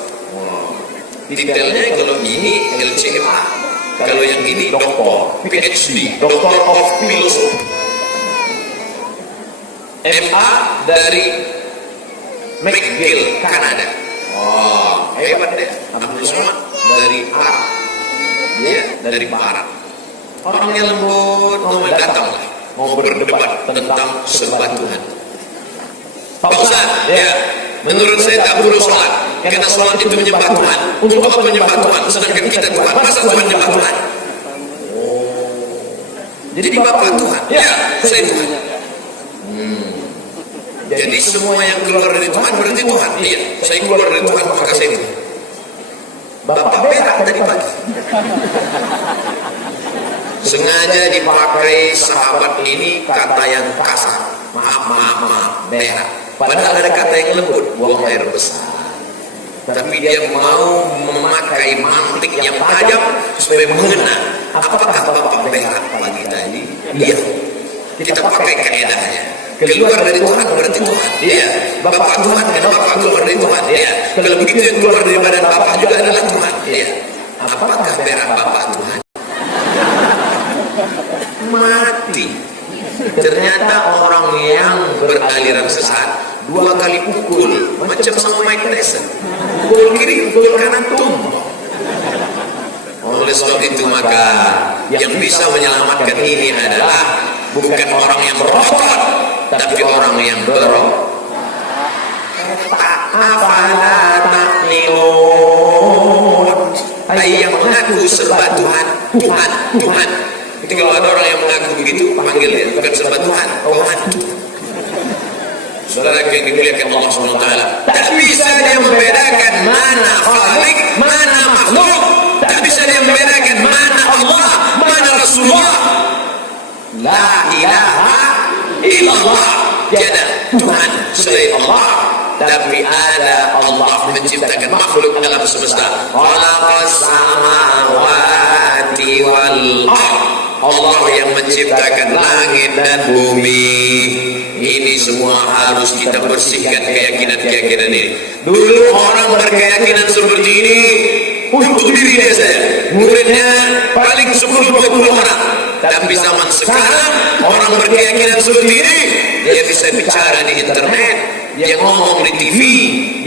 Titelnya kalau ini LCMA, kalau yang ini doktor, PhD, Doctor of Philosophy. MA dari McGill, Kanada. Oh, hebat deh. Abdul Somad dari Arab. Dia dari Barat. Orangnya lembut, mau datang lah, mau berdebat tentang Serba Tuhan. Pak Ustaz, ya, menurut saya tak perlu sholat, karena sholat itu menyembah Tuhan. Untuk apa menyembah Tuhan? Sedangkan kita Tuhan, masa Tuhan menyembah Tuhan? Oh, jadi Bapak Tuhan? Ya, saya Tuhan. Jadi semua yang keluar dari Tuhan berarti Tuhan. Iya, saya keluar dari Tuhan maka saya Tuhan. Bapak berak tadi pagi. Sengaja dipakai sahabat ini kata yang kasar. Maaf, berak. Padahal ada kata yang lembut, buang air besar. Tapi dia mau memakai mantik yang tajam supaya mengena. Apakah Bapak berak pagi tadi? Iya. Kita pakai kaedahnya. Keluar dari Tuhan berarti Tuhan. Iya. Bapak Tuhan, kenapa keluar dari Tuhan? Iya. Kalau begitu yang keluar dari badan Bapak juga adalah Tuhan. Iya. Apakah berak Bapak Tuhan? Mati. Ternyata orang yang beraliran sesat 2 kali pukul, macam sama Mike Tyson. Pukul kiri, pukul kanan tumpah. Oleh sebab itu maka yang bisa menyelamatkan ini adalah bukan orang yang berotot, tapi orang yang Afala ta'qilun. Yang mengaku Serba Tuhan, Tuhan, Tuhan. Jadi kalau ada orang yang mengaku begitu, panggil dia, bukan Serba Tuhan, Tuhan. Saudara yang dimuliakan Allah SWT, tak bisa dia membedakan mana Khalik, mana makhluk. Tak bisa dia membedakan mana Allah, mana Rasulullah. La ilaha illallah. Tiada Tuhan selain Allah. Tapi ada Allah menciptakan makhluk dalam semesta. Khalaqas samawati wal ardh. Allah yang menciptakan langit dan bumi. Ini semua harus kita bersihkan keyakinan-keyakinan ini. Dulu orang berkeyakinan seperti ini untuk diri dia saja, muridnya paling 10-20 orang. Tapi zaman sekarang orang berkeyakinan seperti ini, dia bisa bicara di internet, dia ngomong di TV,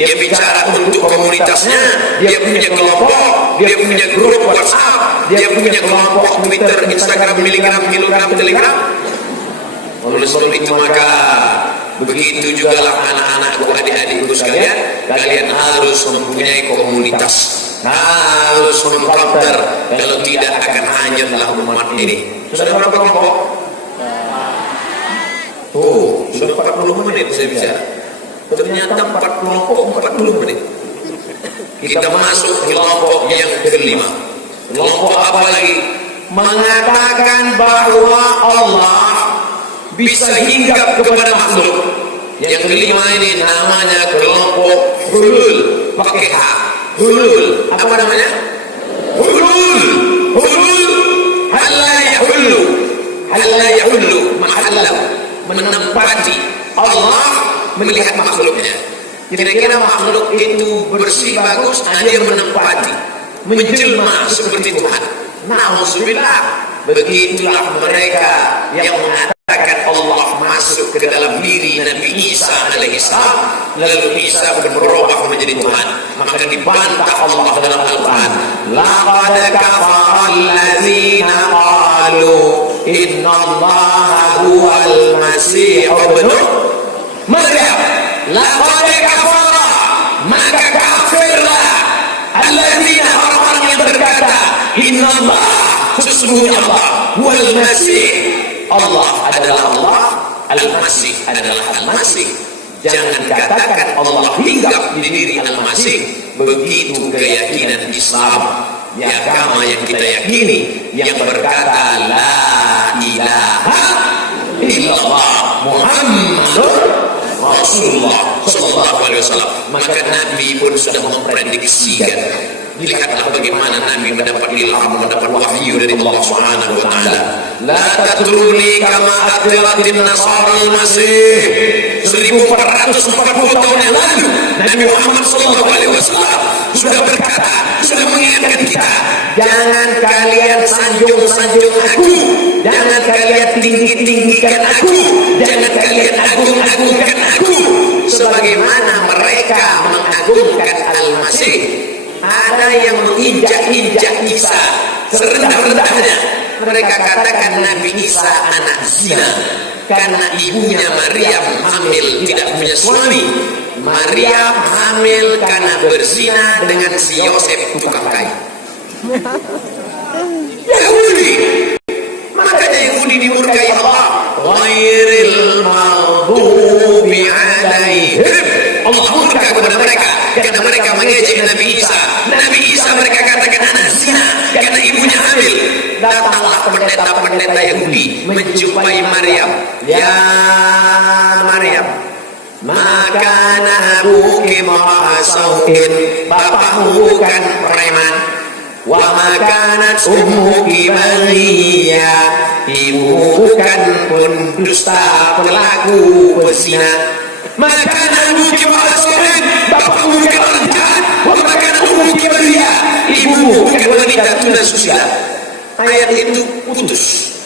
dia bicara untuk komunitasnya, dia punya kelompok, dia punya grup WhatsApp, dia punya kelompok Twitter, Instagram, Miligram, Kilogram, Telegram. Oleh sebab itu maka begitu juga anak-anakku, adik-adikku sekalian, kalian harus mempunyai komunitas, harus mengcounter, kalau tidak akan hanyutlah umat ini. Sudah berapa kelompok? Oh, sudah 40 menit saya bicara. Ternyata 4 kelompok 40 menit. Kita masuk kelompok yang kelima. Kelompok apa lagi? Mengatakan bahwa Allah bisa hinggap kepada makhluk. Yang kelima ini namanya kelompok hulul, pakai H. Hulul, apa namanya? Hulul, hulul, halla yahullu, halla yahullu, mahallahu, menempati. Allah melihat makhluknya. Kira-kira makhluk itu bersih bagus, dia menempati, menjelma seperti Tuhan. Nauzubillah. Begitulah mereka yang mengatakan Allah masuk ke dalam diri Nabi Isa alaihissalam, lalu Isa berubah menjadi Tuhan. Maka dibantah Allah dalam Al-Quran. Laqad kafara allazina qalu innallaha huwal masih ibnu Maryam. Laqad kafara, maka kafirlah allazina, orang yang berkata innallaha, sesungguhnya Allah, wal masih, Allah adalah Allah, al-masih adalah al-masih. Jangan katakan Allah hinggap di diri al-masih. Begitu keyakinan Islam, ya agama yang kita yakini, yang berkata la ilaha illallah Muhammadur Rasulullah sallallahu alaihi wasallam. Maka Nabi pun sudah memprediksikan. Lihatlah bagaimana Nabi mendapat ilham, mendapat wahyu dari Allah Subhanahu wa taala. La tatruni kama atratin nasara al-masih. 1440 tahun yang lalu Nabi Muhammad sallallahu alaihi wasallam sudah berkata, sudah mengingatkan kita, jangan kalian sanjung-sanjung aku, jangan kalian tinggi-tinggikan aku, jangan kalian agung-agungkan aku sebagaimana mereka mengagungkan Al-Masih. Ada yang menginjak-injak Isa serendah-rendahnya. Mereka katakan Nabi Isa anak zina karena ibunya Maryam hamil tidak punya suami. Maryam hamil karena berzina dengan si Yosef tukang kayu. Yahudi, makanya Yahudi dimurkai Allah. Ghairil maghdubi alaihim. Allah murka kepada mereka karena mereka mengejek Nabi Isa. Nabi Isa mereka katakan anak zina karena ibunya hamil. Datanglah pendeta-pendeta Yahudi menjumpai Maryam. Ya Maryam, maka abuki ma'asauin, bapakmu bukan preman. Wa makanat ummuki baghiya, ibu bukan pendusta, pelaku berzina. Maka abuki ma'asauin, bapakmu bukan orang jahat. Wa makanat ummuki baghiya, ibu bukan wanita tuna susila. Ayat itu putus.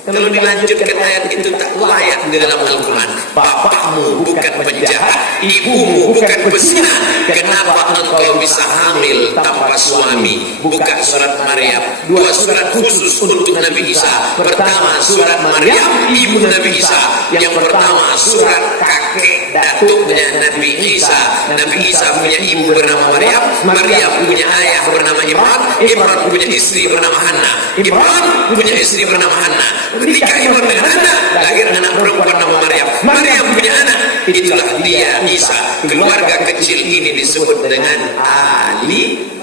Kalau dilanjutkan ayat itu tak layak di dalam Al-Quran. Bapakmu bukan penjahat, ibumu bukan pezina. Kenapa engkau bisa hamil tanpa suami? Buka surat Maryam. 2 surat khusus untuk Nabi Isa. Pertama surat Maryam, ibu Nabi Isa. Yang pertama surat kakek datuknya Nabi Isa. Nabi Isa punya ibu bernama Maryam. Maryam punya ayah bernama Imran. Imran punya istri bernama Hannah. Imran punya istri bernama Hannah. Ketika Imran dengan Hannah, lahir anak perempuan nama Maryam. Maryam punya anak, itulah dia Isa. Keluarga kecil ini disebut dengan Ali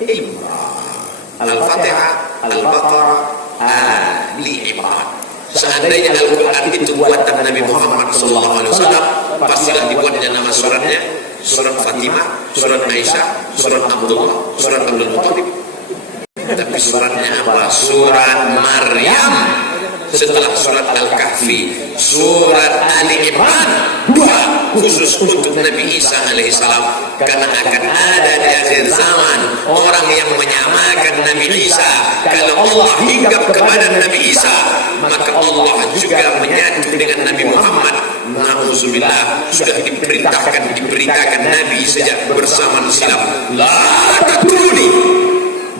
Imran. Al-Fatihah, Al-Baqarah, Ali Imran. Seandainya Al-Quran itu buatan Nabi Muhammad SAW, pastilah dibuatnya nama suratnya surat Fatimah, surat Aisyah, surat Abdullah, surat Abdul Muttalib. Tapi suratnya apa? Surat Maryam. Setelah surat Al-Kahfi, surat Ali Imran, 2 khusus untuk Nabi Isa alaihissalam. Karena akan ada di akhir zaman orang yang menyamakan Nabi Isa. Kalau Allah hinggap kepada Nabi Isa, maka Allah juga menyatu dengan Nabi Muhammad. Nauzubillah, sudah diberitakan Nabi sejak bersamaan silam. La tatruni,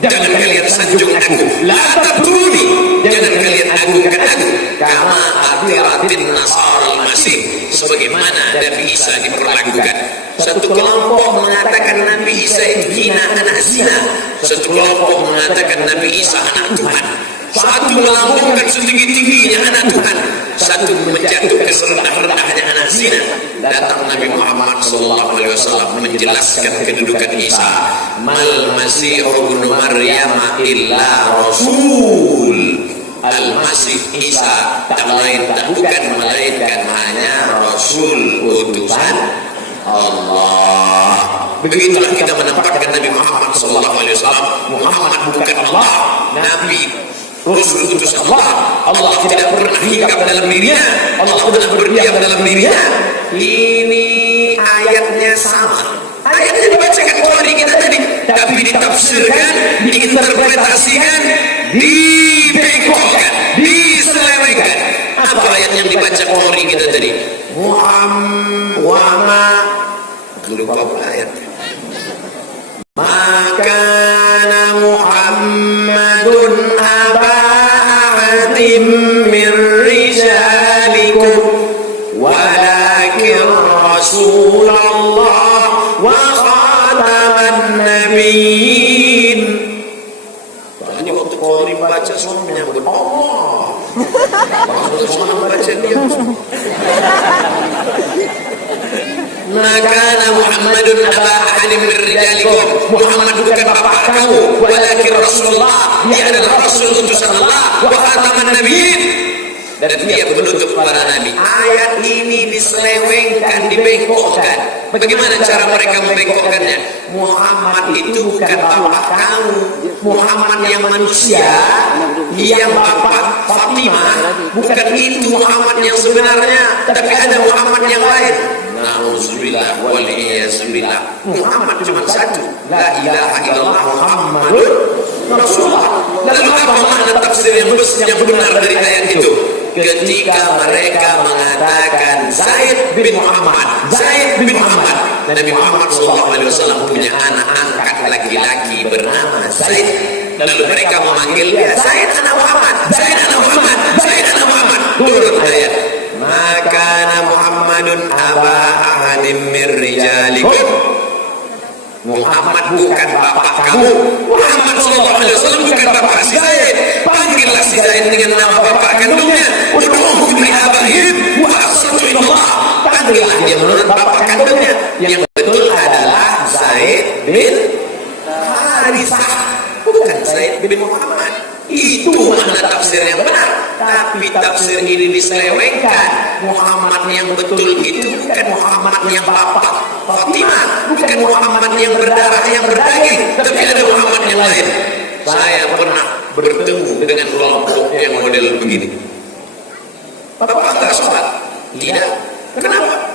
jangan kalian sanjung aku. La tatruni, jangan kalian agungkan aku. Kama atiratin nasara al-masih, sebagaimana Nabi Isa diperlakukan. Satu kelompok mengatakan Nabi Isa itu hina, anak zina. Satu kelompok mengatakan Nabi Isa anak Tuhan. Satu melambungkan setinggi-tingginya anak Tuhan, satu menjatuhkan serendah-rendahnya anak zina. datang Nabi Muhammad SAW menjelaskan kedudukan Isa. Mal Masih ibnu Maryam illa rasul. Al-Masih Isa tak lain tak bukan melainkan hanya rasul utusan Allah. Begitulah kita menempatkan Nabi Muhammad SAW. Muhammad bukan Allah, Nabi Rasul utusan Allah. Allah tidak pernah hinggap dalam dirinya, Allah tidak berdiam dalam dirinya. Ini ayatnya sama, ayatnya dibacakan Qur'an kita tadi, tapi ditafsirkan, diinterpretasikan, dibengkokkan, diselewengkan. Apa ayat yang dibaca Qur'an kita tadi? Muhammad, lupa ayatnya. Maka Muhammadun aba ahadin min rijalikum walakin Rasulullah wa khataman nabiyyin. Tadi waktu kau baca semua menyambut Allah. Waktu semua baca dia. Maka Muhammadun aba ahadin min rijalikum. Muhammad bukan bapak kamu, walakin Rasulullah, dia adalah Rasul utusan Allah, wa khataman nabiyyin, dan dia penutup para nabi. Ayat ini diselewengkan, dibengkokkan. Bagaimana cara mereka membengkokkannya? Muhammad itu bukan bapak kamu, Muhammad yang manusia, yang bapak Fatimah, bukan itu Muhammad yang sebenarnya, tapi ada Muhammad yang lain. Nauzubillah wal iyyazubillah. Muhammad cuma satu, la ilaha illallah Muhammadur Rasulullah. Lalu apa makna tafsir yang benar dari ayat itu? Ketika mereka mengatakan Zaid bin Muhammad, Zaid bin Muhammad, Nabi Muhammad SAW punya anak angkat laki-laki bernama Zaid. Lalu mereka memanggil dia Zaid anak Muhammad, Zaid anak Muhammad, Zaid anak Muhammad. Turun ayat, maka Muhammadun aba ahadim min rijalikum. Muhammad bukan bapak kamu, Muhammad SAW bukan bapak si Zaid. Panggillah si Zaid dengan nama bapak kandungnya. Ud'uhum li abaihim wa aqsatu ilallah. Panggillah dia menurut bapak kandungnya, yang betul adalah Zaid bin Harithah, bukan Zaid bin Muhammad. Itu makna tafsir yang benar. Tapi tafsir ini diselewengkan. Muhammad yang betul itu bukan Muhammad yang bapak Fatimah, bukan Muhammad yang berdarah, yang berdaging, tapi ada Muhammad yang lain. Saya pernah bertemu dengan kelompok yang model begini. Bapak enggak sholat? Tidak. Kenapa?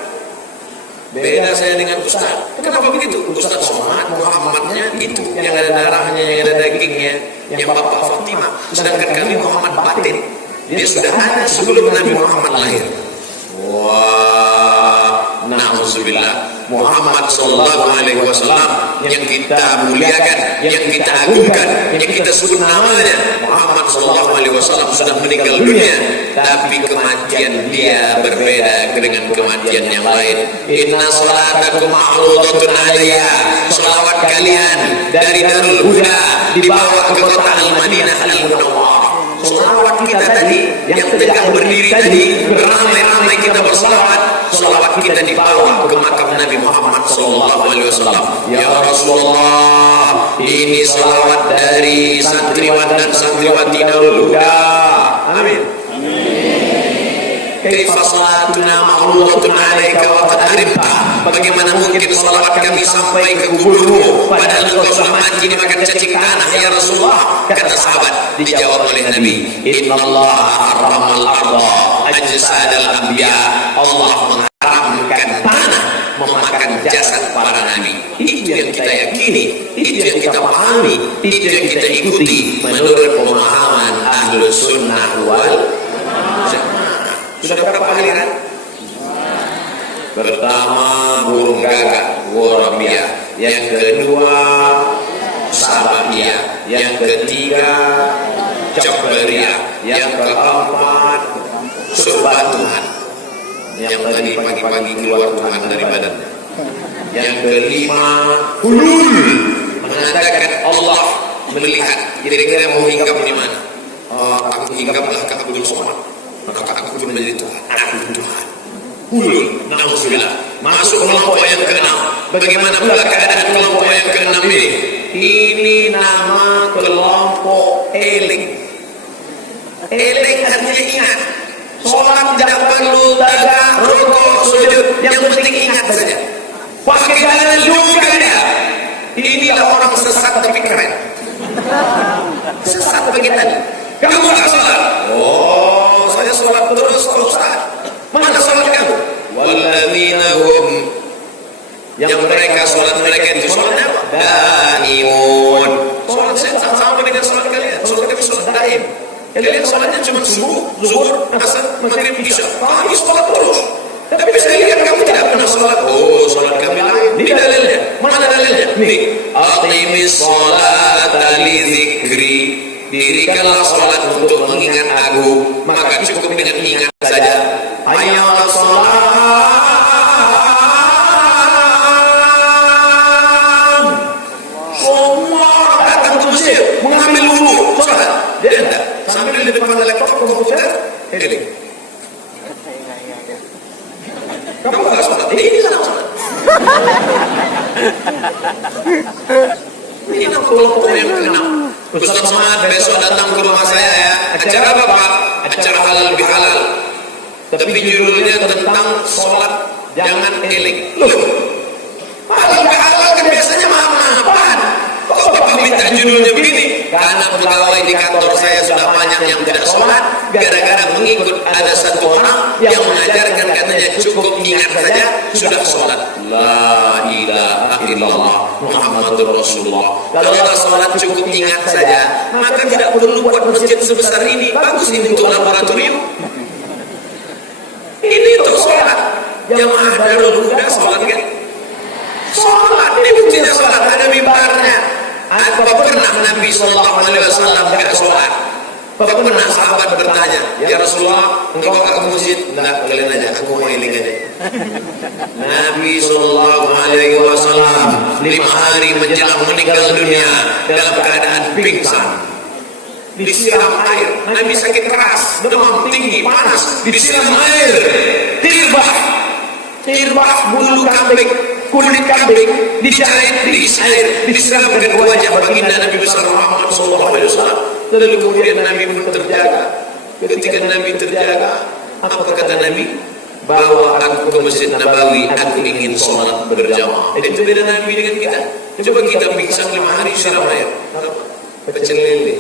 Beda saya dengan Ustaz. Kenapa begitu? Ustaz sholat, Muhammadnya itu, yang ada darahnya, yang ada dagingnya, yang bapak Fatimah. Sedangkan kami Muhammad batin. Dia sudah ada sebelum Nabi Muhammad lahir. Wah, na'udzubillah. Muhammad sallallahu alaihi wasallam yang kita muliakan, yang kita agungkan, yang kita sebut namanya, Muhammad sallallahu alaihi wasallam sudah meninggal dunia, tapi kematian dia berbeda dengan kematian yang lain. Inna salatakum ma'rudatun alayya. Salawat kalian dari Darul Huda dibawa ke kota Al-Madinah Al-Munawwarah. Salawat kita tadi yang tegak berdiri tadi, beramai-ramai kita bersalawat, salawat kita dibawa ke makam Nabi Muhammad SAW. Ya Rasulullah, ini salawat dari santriwan dan santriwati Darul Huda. Amin. Kaifa salatuna ma'rudatun alaika wa qad arimta. Bagaimana mungkin salawat kami sampai ke kuburmu padahal engkau sudah mati dimakan cacing tanah ya Rasulullah? Kata sahabat, dijawab oleh Nabi, innallaha harramal arda ajsadal anbiya. Allah mengharamkan tanah memakan jasad para nabi. Itu yang kita yakini, itu yang kita pahami, itu yang kita ikuti menurut pemahaman Ahlus Sunnah wal Jamaah. Sudah berapa aliran? Pertama burung gagak, Warabiyah. Yang kedua Sababiyah. Yang ketiga Jabariyah. Yang keempat Subhatuhan. Yang tadi pagi-pagi keluar Tuhan dari badannya. Yang kelima Hulul, mengatakan Allah melihat. Kira-kira mau hinggap di mana? Aku hinggaplah, aku belum sholat, maka aku pun menjadi Tuhan. Aku Tuhan. hulul, na'udzubillah, masuk kelompok yang keenam. Bagaimana pula keadaan kelompok yang keenam ini? Ini nama kelompok eling. Eling artinya ingat. Sholat tidak perlu tegak, rukuk, sujud, yang penting ingat saja. Pakai jalan juga tidak. Inilah orang sesat tapi keren. Sesat bagi tadi. Kamu tak sholat? Oh, saya sholat terus Pak Ustaz. Mana sholat kamu? Walladzina hum, yang mereka sholat mereka itu sholatnya apa? Daimun. Sholat saya sama dengan sholat kalian. Sholat kami sholat daim. Kalian sholatnya cuma subuh, zuhur, asar, maghrib, isya. Kami sholat terus. Tapi saya lihat kamu tidak pernah sholat. Oh, sholat kami lain. Ini dalilnya. Mana dalilnya? Nih, aqimis sholata li dzikri. Dirikanlah sholat untuk mengingat aku. Maka cukup dengan ingat saja. Hayya sholat. Semua datang ke masjid mengambil wudhu sholat. Dia tidak. Sambil di depan laptop komputer, eling. Kamu nggak sholat? Ini sana sholat. Ini kelompok yang keenam. Ustaz Somad besok datang ke rumah saya ya. Acara apa Pak? Acara halal bihalal. Tapi judulnya tentang sholat jangan eling. Loh, halal bihalal kan biasanya maaf-maafan. Kok Bapak minta judulnya begini? Karena pegawai di kantor saya sudah banyak yang tidak sholat gara-gara mengikut ada satu orang yang mengajarkan katanya cukup ingat saja sudah sholat. La ilaha illallah Muhammadur Rasulullah. Kalau kita sholat cukup ingat saja, maka tidak perlu buat masjid sebesar ini. Bagus ini untuk laboratorium. Ini untuk sholat. Jamaah Darul Huda sholat kan? Sholat, ini buktinya sholat, ada mimbarnya. Apa pernah Nabi Sallallahu Alaihi Wasallam tidak sholat? Apa pernah sahabat bertanya, ya Rasulullah, engkau nggak ke masjid? Enggak, kalian aja, aku mau healing aja. Nabi Sallallahu Alaihi Wasallam 5 hari menjelang meninggal dunia dalam keadaan pingsan. Disiram air, Nabi sakit keras, demam tinggi, panas, disiram air, tirbah bulu kambing, kulit kambing, dijahit, diisi air, disiramkan ke wajah baginda Nabi besar Muhammad Sallallahu Alaihi Wasallam. Lalu kemudian Nabi pun terjaga. Ketika Nabi terjaga, apa kata Nabi? Bawa aku ke Masjid Nabawi, aku ingin sholat berjamaah. Itu beda Nabi dengan kita. Coba kita pingsan 5 hari siram air. Pecel lele.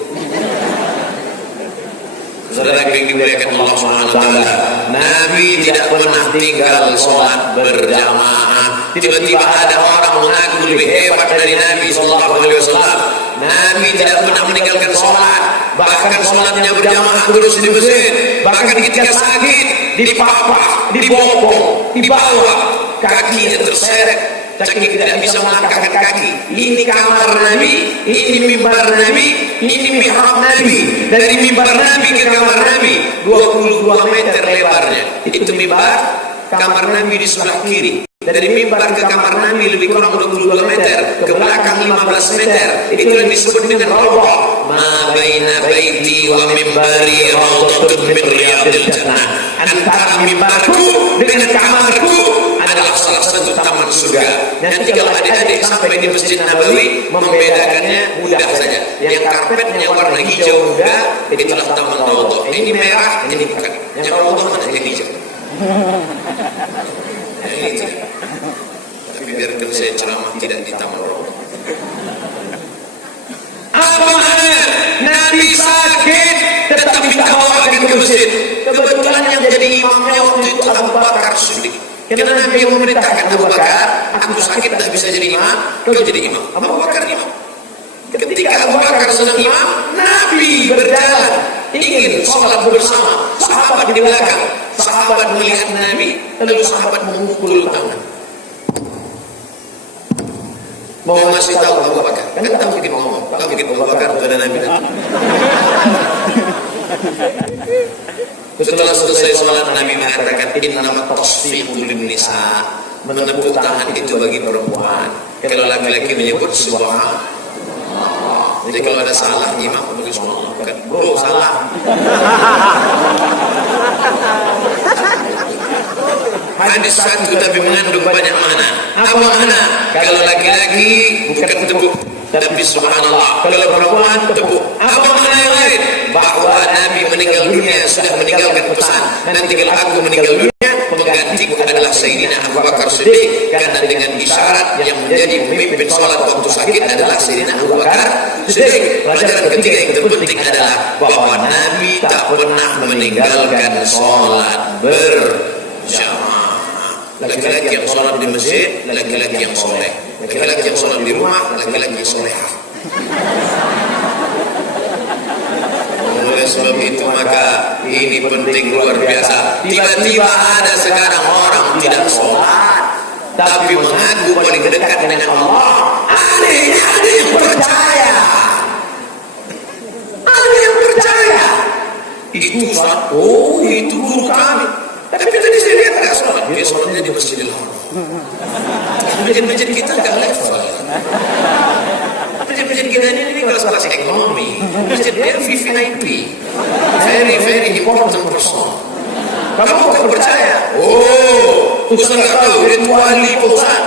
Saudara yang dimuliakan Allah Subhanahu wa taala, Nabi tidak pernah tinggal sholat berjamaah. Tiba-tiba ada orang mengaku lebih hebat dari Nabi sallallahu alaihi wasallam. Nabi tidak pernah meninggalkan sholat, bahkan sholatnya berjamaah terus di masjid. Bahkan ketika sakit, dipapah, dibopong, dibawa, kakinya terseret, saking tidak bisa melangkahkan kaki. Ini kamar Nabi, ini mimbar Nabi, ini mihrab Nabi. Dari mimbar Nabi ke kamar Nabi 22 meter lebarnya. Itu mimbar, kamar Nabi di sebelah kiri. Dari mimbar ke kamar Nabi lebih kurang 22 meter, ke belakang 15 meter. Itu yang disebut dengan rawdah. Ma baina baiti wa mimbari rawdatun min riyadil jannah. Antara mimbarku dengan kamarku adalah salah satu taman surga. Nanti kalau adik-adik sampai di Masjid Nabawi, membedakannya mudah saja. Yang karpetnya warna hijau muda, itulah taman rawdah. Ini merah, ini bukan. Yang rawdah mana yang hijau? Tapi biarkan saya ceramah tidak di taman rawdah. Apa maknanya? Nabi sakit tetap ditawakan ke masjid. Kebetulan yang jadi imamnya waktu itu Abu Bakar Siddiq. Karena Nabi yang memerintahkan Abu Bakar, aku sakit tak bisa jadi imam, kau jadi imam. Abu Bakar imam. Ketika Abu Bakar sedang imam, Nabi berjalan ingin sholat bersama. Sahabat di belakang, sahabat melihat Nabi, lalu sahabat memukul tangan. Mau ngasih tahu Abu Bakar, kan tahu mungkin ngomong, tahu mungkin Abu Bakar itu ada Nabi. Setelah selesai sholat, Nabi mengatakan innama tasfiqu lin-nisa, menepuk tangan itu bagi perempuan. Kalau laki-laki menyebut subhanallah. Jadi kalau ada salah imam menulis subhanallah, bro salah. hadis satu tapi mengandung banyak makna. Apa makna? Kalau laki-laki bukan tepuk, tapi subhanallah. Kalau perempuan tepuk. Apa makna yang lain? Bahwa Nabi meninggal dunia sudah meninggalkan pesan. Nanti tinggal aku meninggal dunia, penggantiku adalah Sayyidina Abu Bakar Siddiq. Karena dengan isyarat yang menjadi pemimpin salat waktu sakit adalah Sayyidina Abu Bakar Siddiq. Pelajaran ketiga yang terpenting adalah bahwa Nabi tak pernah meninggalkan salat berjamaah. Laki-laki yang salat di masjid, laki-laki yang soleh. Laki-laki yang salat di rumah, laki-laki yang solehah. Oleh sebab itu maka ini penting luar biasa. Tiba-tiba ada sekarang orang tidak sholat, tapi mengaku paling dekat dengan Allah. Anehnya ada yang percaya. Ada yang percaya. Itu sholat. Oh, itu guru kami. Tapi tadi saya lihat tidak sholat. Dia sholatnya di Masjidil Haram. Masjid-masjid kita tidak level. Masjid kita ini kelas-kelas ekonomi. Masjid dia VVIP. Very important person. Kamu bukan percaya? Oh, Ustaz nggak tahu. Dia wali Ustaz.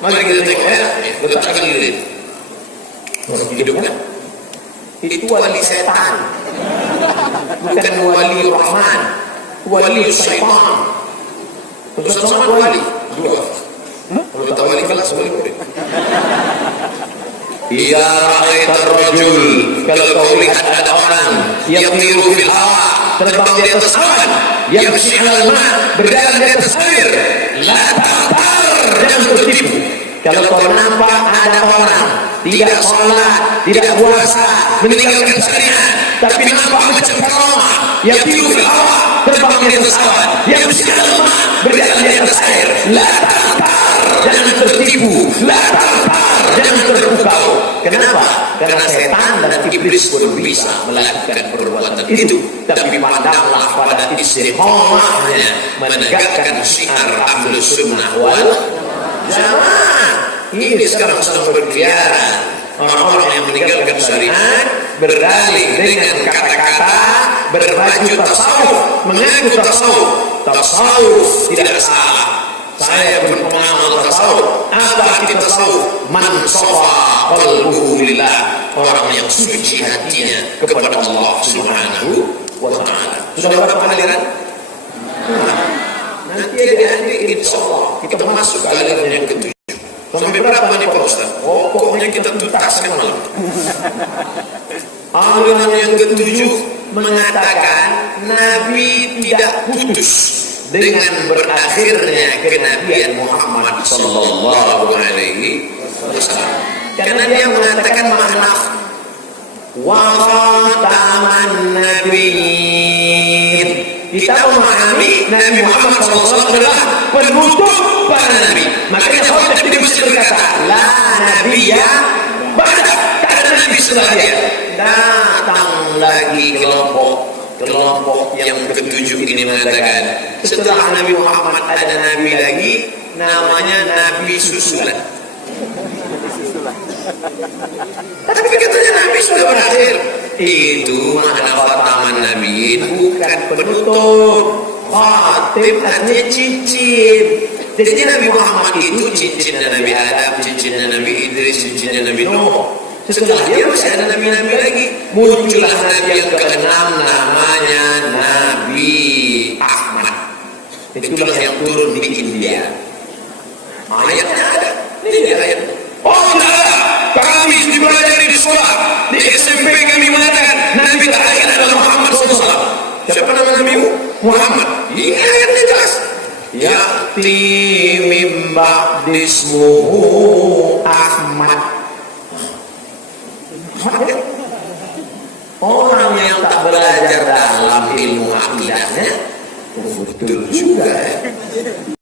Mari kita tengok ya. Letakkan lilin. Hidup kan? Itu wali setan. Bukan wali Rahman. Wali syaitan. Ustaz Somad wali. Dua. Kalau tak wali kelas wali murid. Ya ra'aitar rajul, kalau kau lihat ada orang yang tiru fil hawa, terbang di atas awan, yang syihal ma, berjalan di atas air, la ta'tar, jangan tertipu. Kalau kau nampak ada orang tidak sholat, tidak puasa, meninggalkan syariat, tapi nampak macam karamah, yang tiru fil hawa, terbang di atas awan, yang syihal ma, berjalan di atas air, la ta'tar, jangan tertipu, la ta'tar, jangan terpukau. Kenapa? Karena setan dan iblis pun bisa melakukan perbuatan itu. Tapi pandanglah pada istiqomahnya menegakkan syiar Ahlus Sunnah wal Jamaah. Ini sekarang sedang berkeliaran orang-orang yang meninggalkan syariat, berdalih dengan kata-kata, berbaju tasawuf, mengaku tasawuf. Tasawuf tidak salah. Saya berpengalaman tasawuf. Apa arti tasawuf? Man safa qalbuhu lillah, orang yang suci hatinya kepada Allah Subhanahu wa taala. Sudah berapa aliran? Nanti adik-adik insyaallah kita masuk ke aliran yang ketujuh. Sampai berapa nih Pak Ustaz? Oh, pokoknya kita tuntaskan malam. Aliran yang ketujuh mengatakan Nabi tidak putus dengan berakhirnya kenabian Muhammad sallallahu alaihi wasallam. Karena dia mengatakan makna wa khataman nabiyyin. Kita memahami Nabi Muhammad sallallahu alaihi wasallam adalah penutup para nabi. Makanya Khatib tidak bisa berkata la nabiyya ba'da, karena nabi setelah dia. Datang lagi kelompok yang ketujuh ini mengatakan setelah Nabi Muhammad ada nabi lagi, namanya Nabi susulan. Tapi katanya nabi sudah berakhir. Itu makna khataman nabi, bukan penutup. Khatim artinya cincin. Jadi Nabi Muhammad itu cincinnya Nabi Adam, cincinnya Nabi Idris, cincinnya Nabi Nuh. Setelah dia masih ada nabi-nabi lagi. Muncullah nabi yang ke-6, namanya Nabi Ahmad. Itulah yang turun di India. Ayatnya ada. Ini dia ayat. Oh tidak, kami dipelajari di sekolah, di SMP kami mengatakan Nabi terakhir adalah Muhammad SAW. Siapa nama nabimu? Muhammad. Ini ayatnya jelas. Ya'ti min ba'dismuhu Ahmad. Orang yang tak belajar dalam ilmu akidahnya betul juga ya.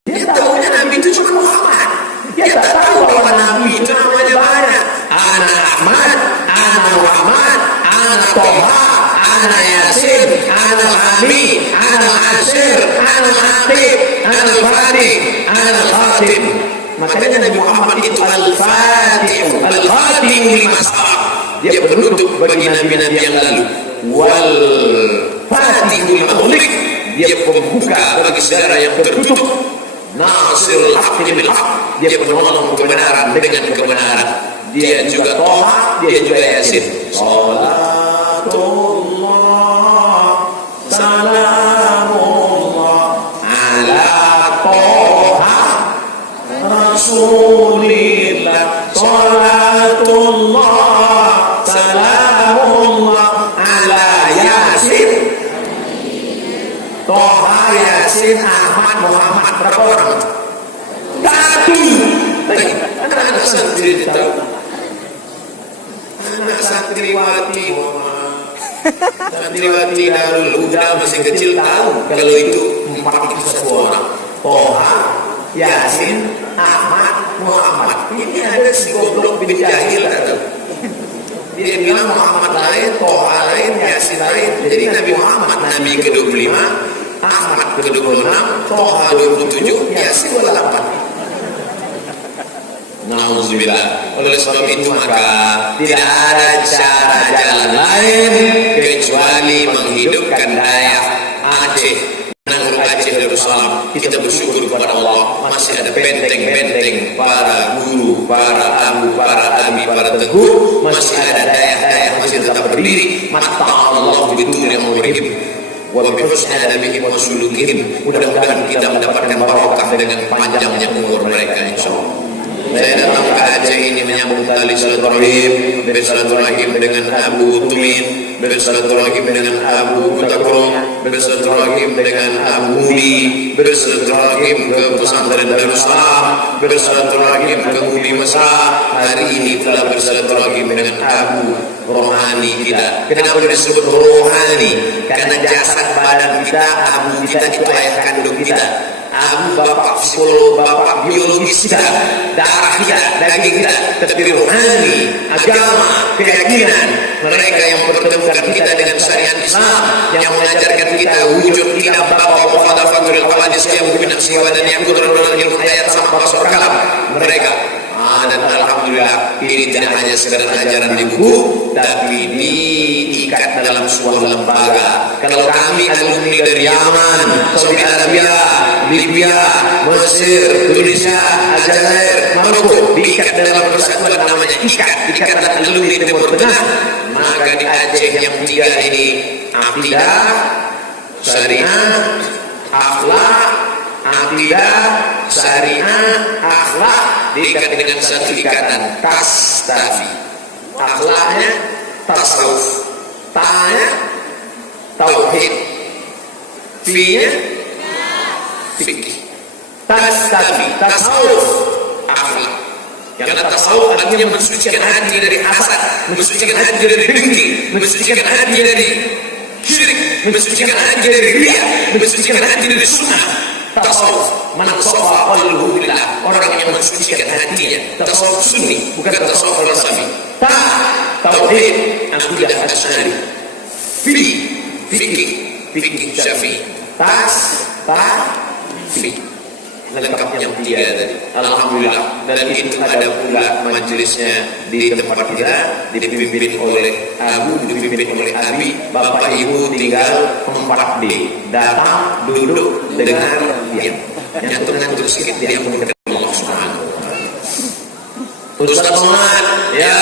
Dia tahunya Nabi itu cuma Muhammad. Dia tak tahu bahwa Nabi itu namanya banyak. Ana Ahmad, Ana Muhammad, Ana Toha, Ana Yasin, Ana Hamid, Ana Asir, Ana Atib, Ana Fatih, Ana Khatim. Makanya Nabi Muhammad itu Al-Fatih, Al-Khatim lima sabab. Dia penutup bagi nabi-nabi yang lalu. Wal Fatihul Maulik, dia pembuka bagi saudara yang tertutup. Nasirul haqqi bil haqq, dia penolong kebenaran dengan kebenaran. Dia juga Toha, dia juga Yasin. Salatullah salamullah ala Toha Rasulillah. Salatullah salamullah ala Yasin. Toha, Yasin, Ahmad, Muhammad, berapa orang? Satu. Anak santri tahu. Anak santriwati, santriwati Darul Huda masih kecil tahu kalau itu 4 itu satu orang. Toha, Yasin, Ahmad, Muhammad. Ini ada si goblok bin jahil atau? Dia bilang Muhammad lain, Toha lain, Yasin lain. Jadi Nabi Muhammad Nabi ke-25, Ahmad ke-26, Toha 27, Yasin 28. Nauzubillah. Oleh sebab itu maka tidak ada cara jalan lain kecuali menghidupkan dayak Aceh, Menanggul Aceh Darussalam. Kita bersyukur kepada Allah masih ada benteng-benteng para guru, para abu, para abi, para teguh, masih ada dayak-dayak masih tetap berdiri. Mata Allah betul yang muhib wa bihusni adabihim wa sulukihim. Mudah-mudahan kita mendapatkan barokah dengan panjangnya umur mereka insyaallah. Saya datang ke Aceh ini menyambung tali silaturahim, bersilaturahim dengan Abu Tumin, bersilaturahim dengan Abu Butakrong, bersilaturahim dengan Abu Muli, bersilaturahim ke pesantren Darussalam, bersilaturahim ke Muli Mesra. Hari ini telah bersilaturahim dengan Abu rohani kita. Kenapa disebut rohani? Karena jasad badan kita, Abu kita itu ayah kandung kita. Abu bapak psikolog, bapak biologis kita, darah kita, daging kita, tapi rohani, agama, keyakinan, mereka yang mempertemukan kita dengan syariat Islam, yang mengajarkan kita wujud kita bapak mufadah fadril hawadis yang mungkin siwa dan yang kudrarul ilmu ayat sampai masuk kalam mereka. Dan alhamdulillah ini tidak hanya sekedar ajaran di buku, tapi diikat dalam sebuah lembaga. Kalau kami alumni dari Yaman, Saudi Arabia, Libya, Mesir, Indonesia, Aljazair, Maroko, diikat dalam persatuan namanya Ikatan Alumni Timur Tengah. Maka di Aceh yang 3 ini akidah, syariah, akhlak, akidah, syariah, akhlak diikat dengan satu ikatan tastafi. Akhlaknya tasawuf, ta'anya tauhid, fi-nya fikih. Tastafi, tasawuf, akhlak. Yang tasawuf artinya mensucikan hati dari hasad, mensucikan hati dari dengki, mensucikan hati dari syirik, mensucikan hati dari riya, mensucikan hati dari sunnah. Tasawuf, man safa qalbuhu billah, orang yang mensucikan hatinya. Tasawuf sunni, bukan tasawuf falsafi. Tauhid, akidah asy'ari. Fikih syafi'i. Fi lengkap yang 3 tadi. Alhamdulillah. Dan itu ada pula majelisnya di tempat kita, dipimpin oleh Abu, dipimpin oleh Abi. Bapak Ibu tinggal 4D. Datang, duduk, dengar, diam. Nyantuk-nyantuk sedikit diampuni Allah Subhanahu wa taala. Ustaz Muhammad, ya.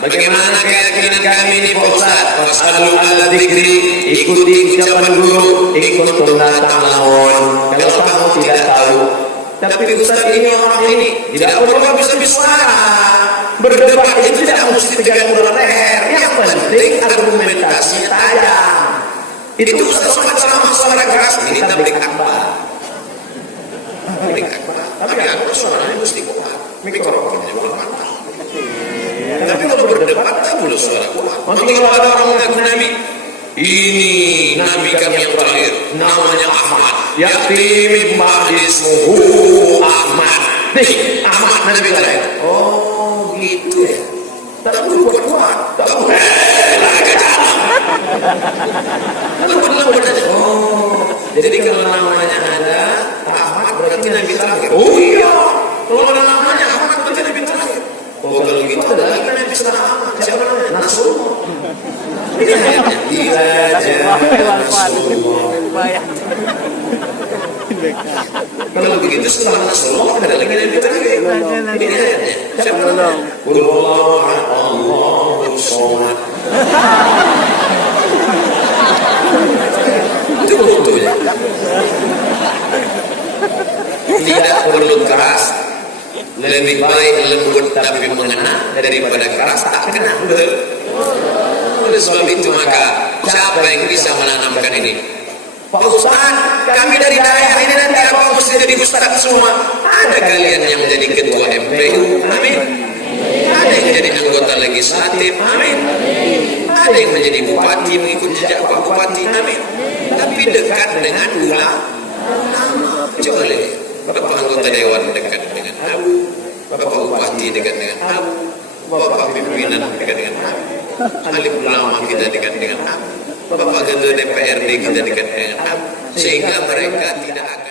Bagaimana keyakinan kami ini Pak Ustaz? Fas'alu ala dzikri, ikuti ucapan guru, ikuti ta'lamun. Kalau kamu tidak tahu, tapi Ustaz ini orang ini tidak perlu bisa bersuara. Berdebat itu tidak mesti tegak lurus leher. Yang penting argumentasinya tajam. Itu Ustaz sama suara keras ini tablik akbar. Tablik akbar. Tapi aku suaranya mesti kuat. Mikrofonnya kuat. Tapi kalau berdebat tak perlu suara kuat. Nanti kalau ada orang mengaku Nabi, ini Nabi kami yang terakhir, namanya Ahmad. Ya'ti min ba'di ismuhu Ahmad. Nih, Ahmad Nabi lain. Oh, gitu ya. Tak perlu kuat. Tak perlu. Oh, jadi kalau namanya ada Ahmad berarti Nabi terakhir. Oh iya. Kalau namanya Ahmad berarti Nabi terakhir. Oh, kalau gitu ada lagi Nabi setelah Ahmad. Siapa namanya? Nasrullah. Iya, Kalau begitu setelah Nasrullah ada lagi Nabi terakhir. Ini ayatnya. Siapa? Qul huwallahu ahad, Allahus samad. Itu butuhnya. Tidak perlu keras. Lebih baik lembut tapi mengena daripada keras tak kena. Betul? Oleh sebab itu maka siapa yang bisa menanamkan ini? Pak Ustaz, kami dari daerah ini nanti apa mesti jadi Ustaz semua? Ada kalian yang menjadi ketua MPU, amin. Ada yang jadi anggota legislatif, amin. Ada yang menjadi bupati mengikut jejak Pak Bupati, amin. Tapi dekat dengan ulama, kecuali Bapak anggota dewan dekat dengan Abu, Bapak Bupati dekat dengan Abu, Bapak pimpinan dekat dengan Abu, alim ulama kita dekat dengan Abu, Bapak Ketua DPRD kita dekat dengan Abu, sehingga mereka tidak akan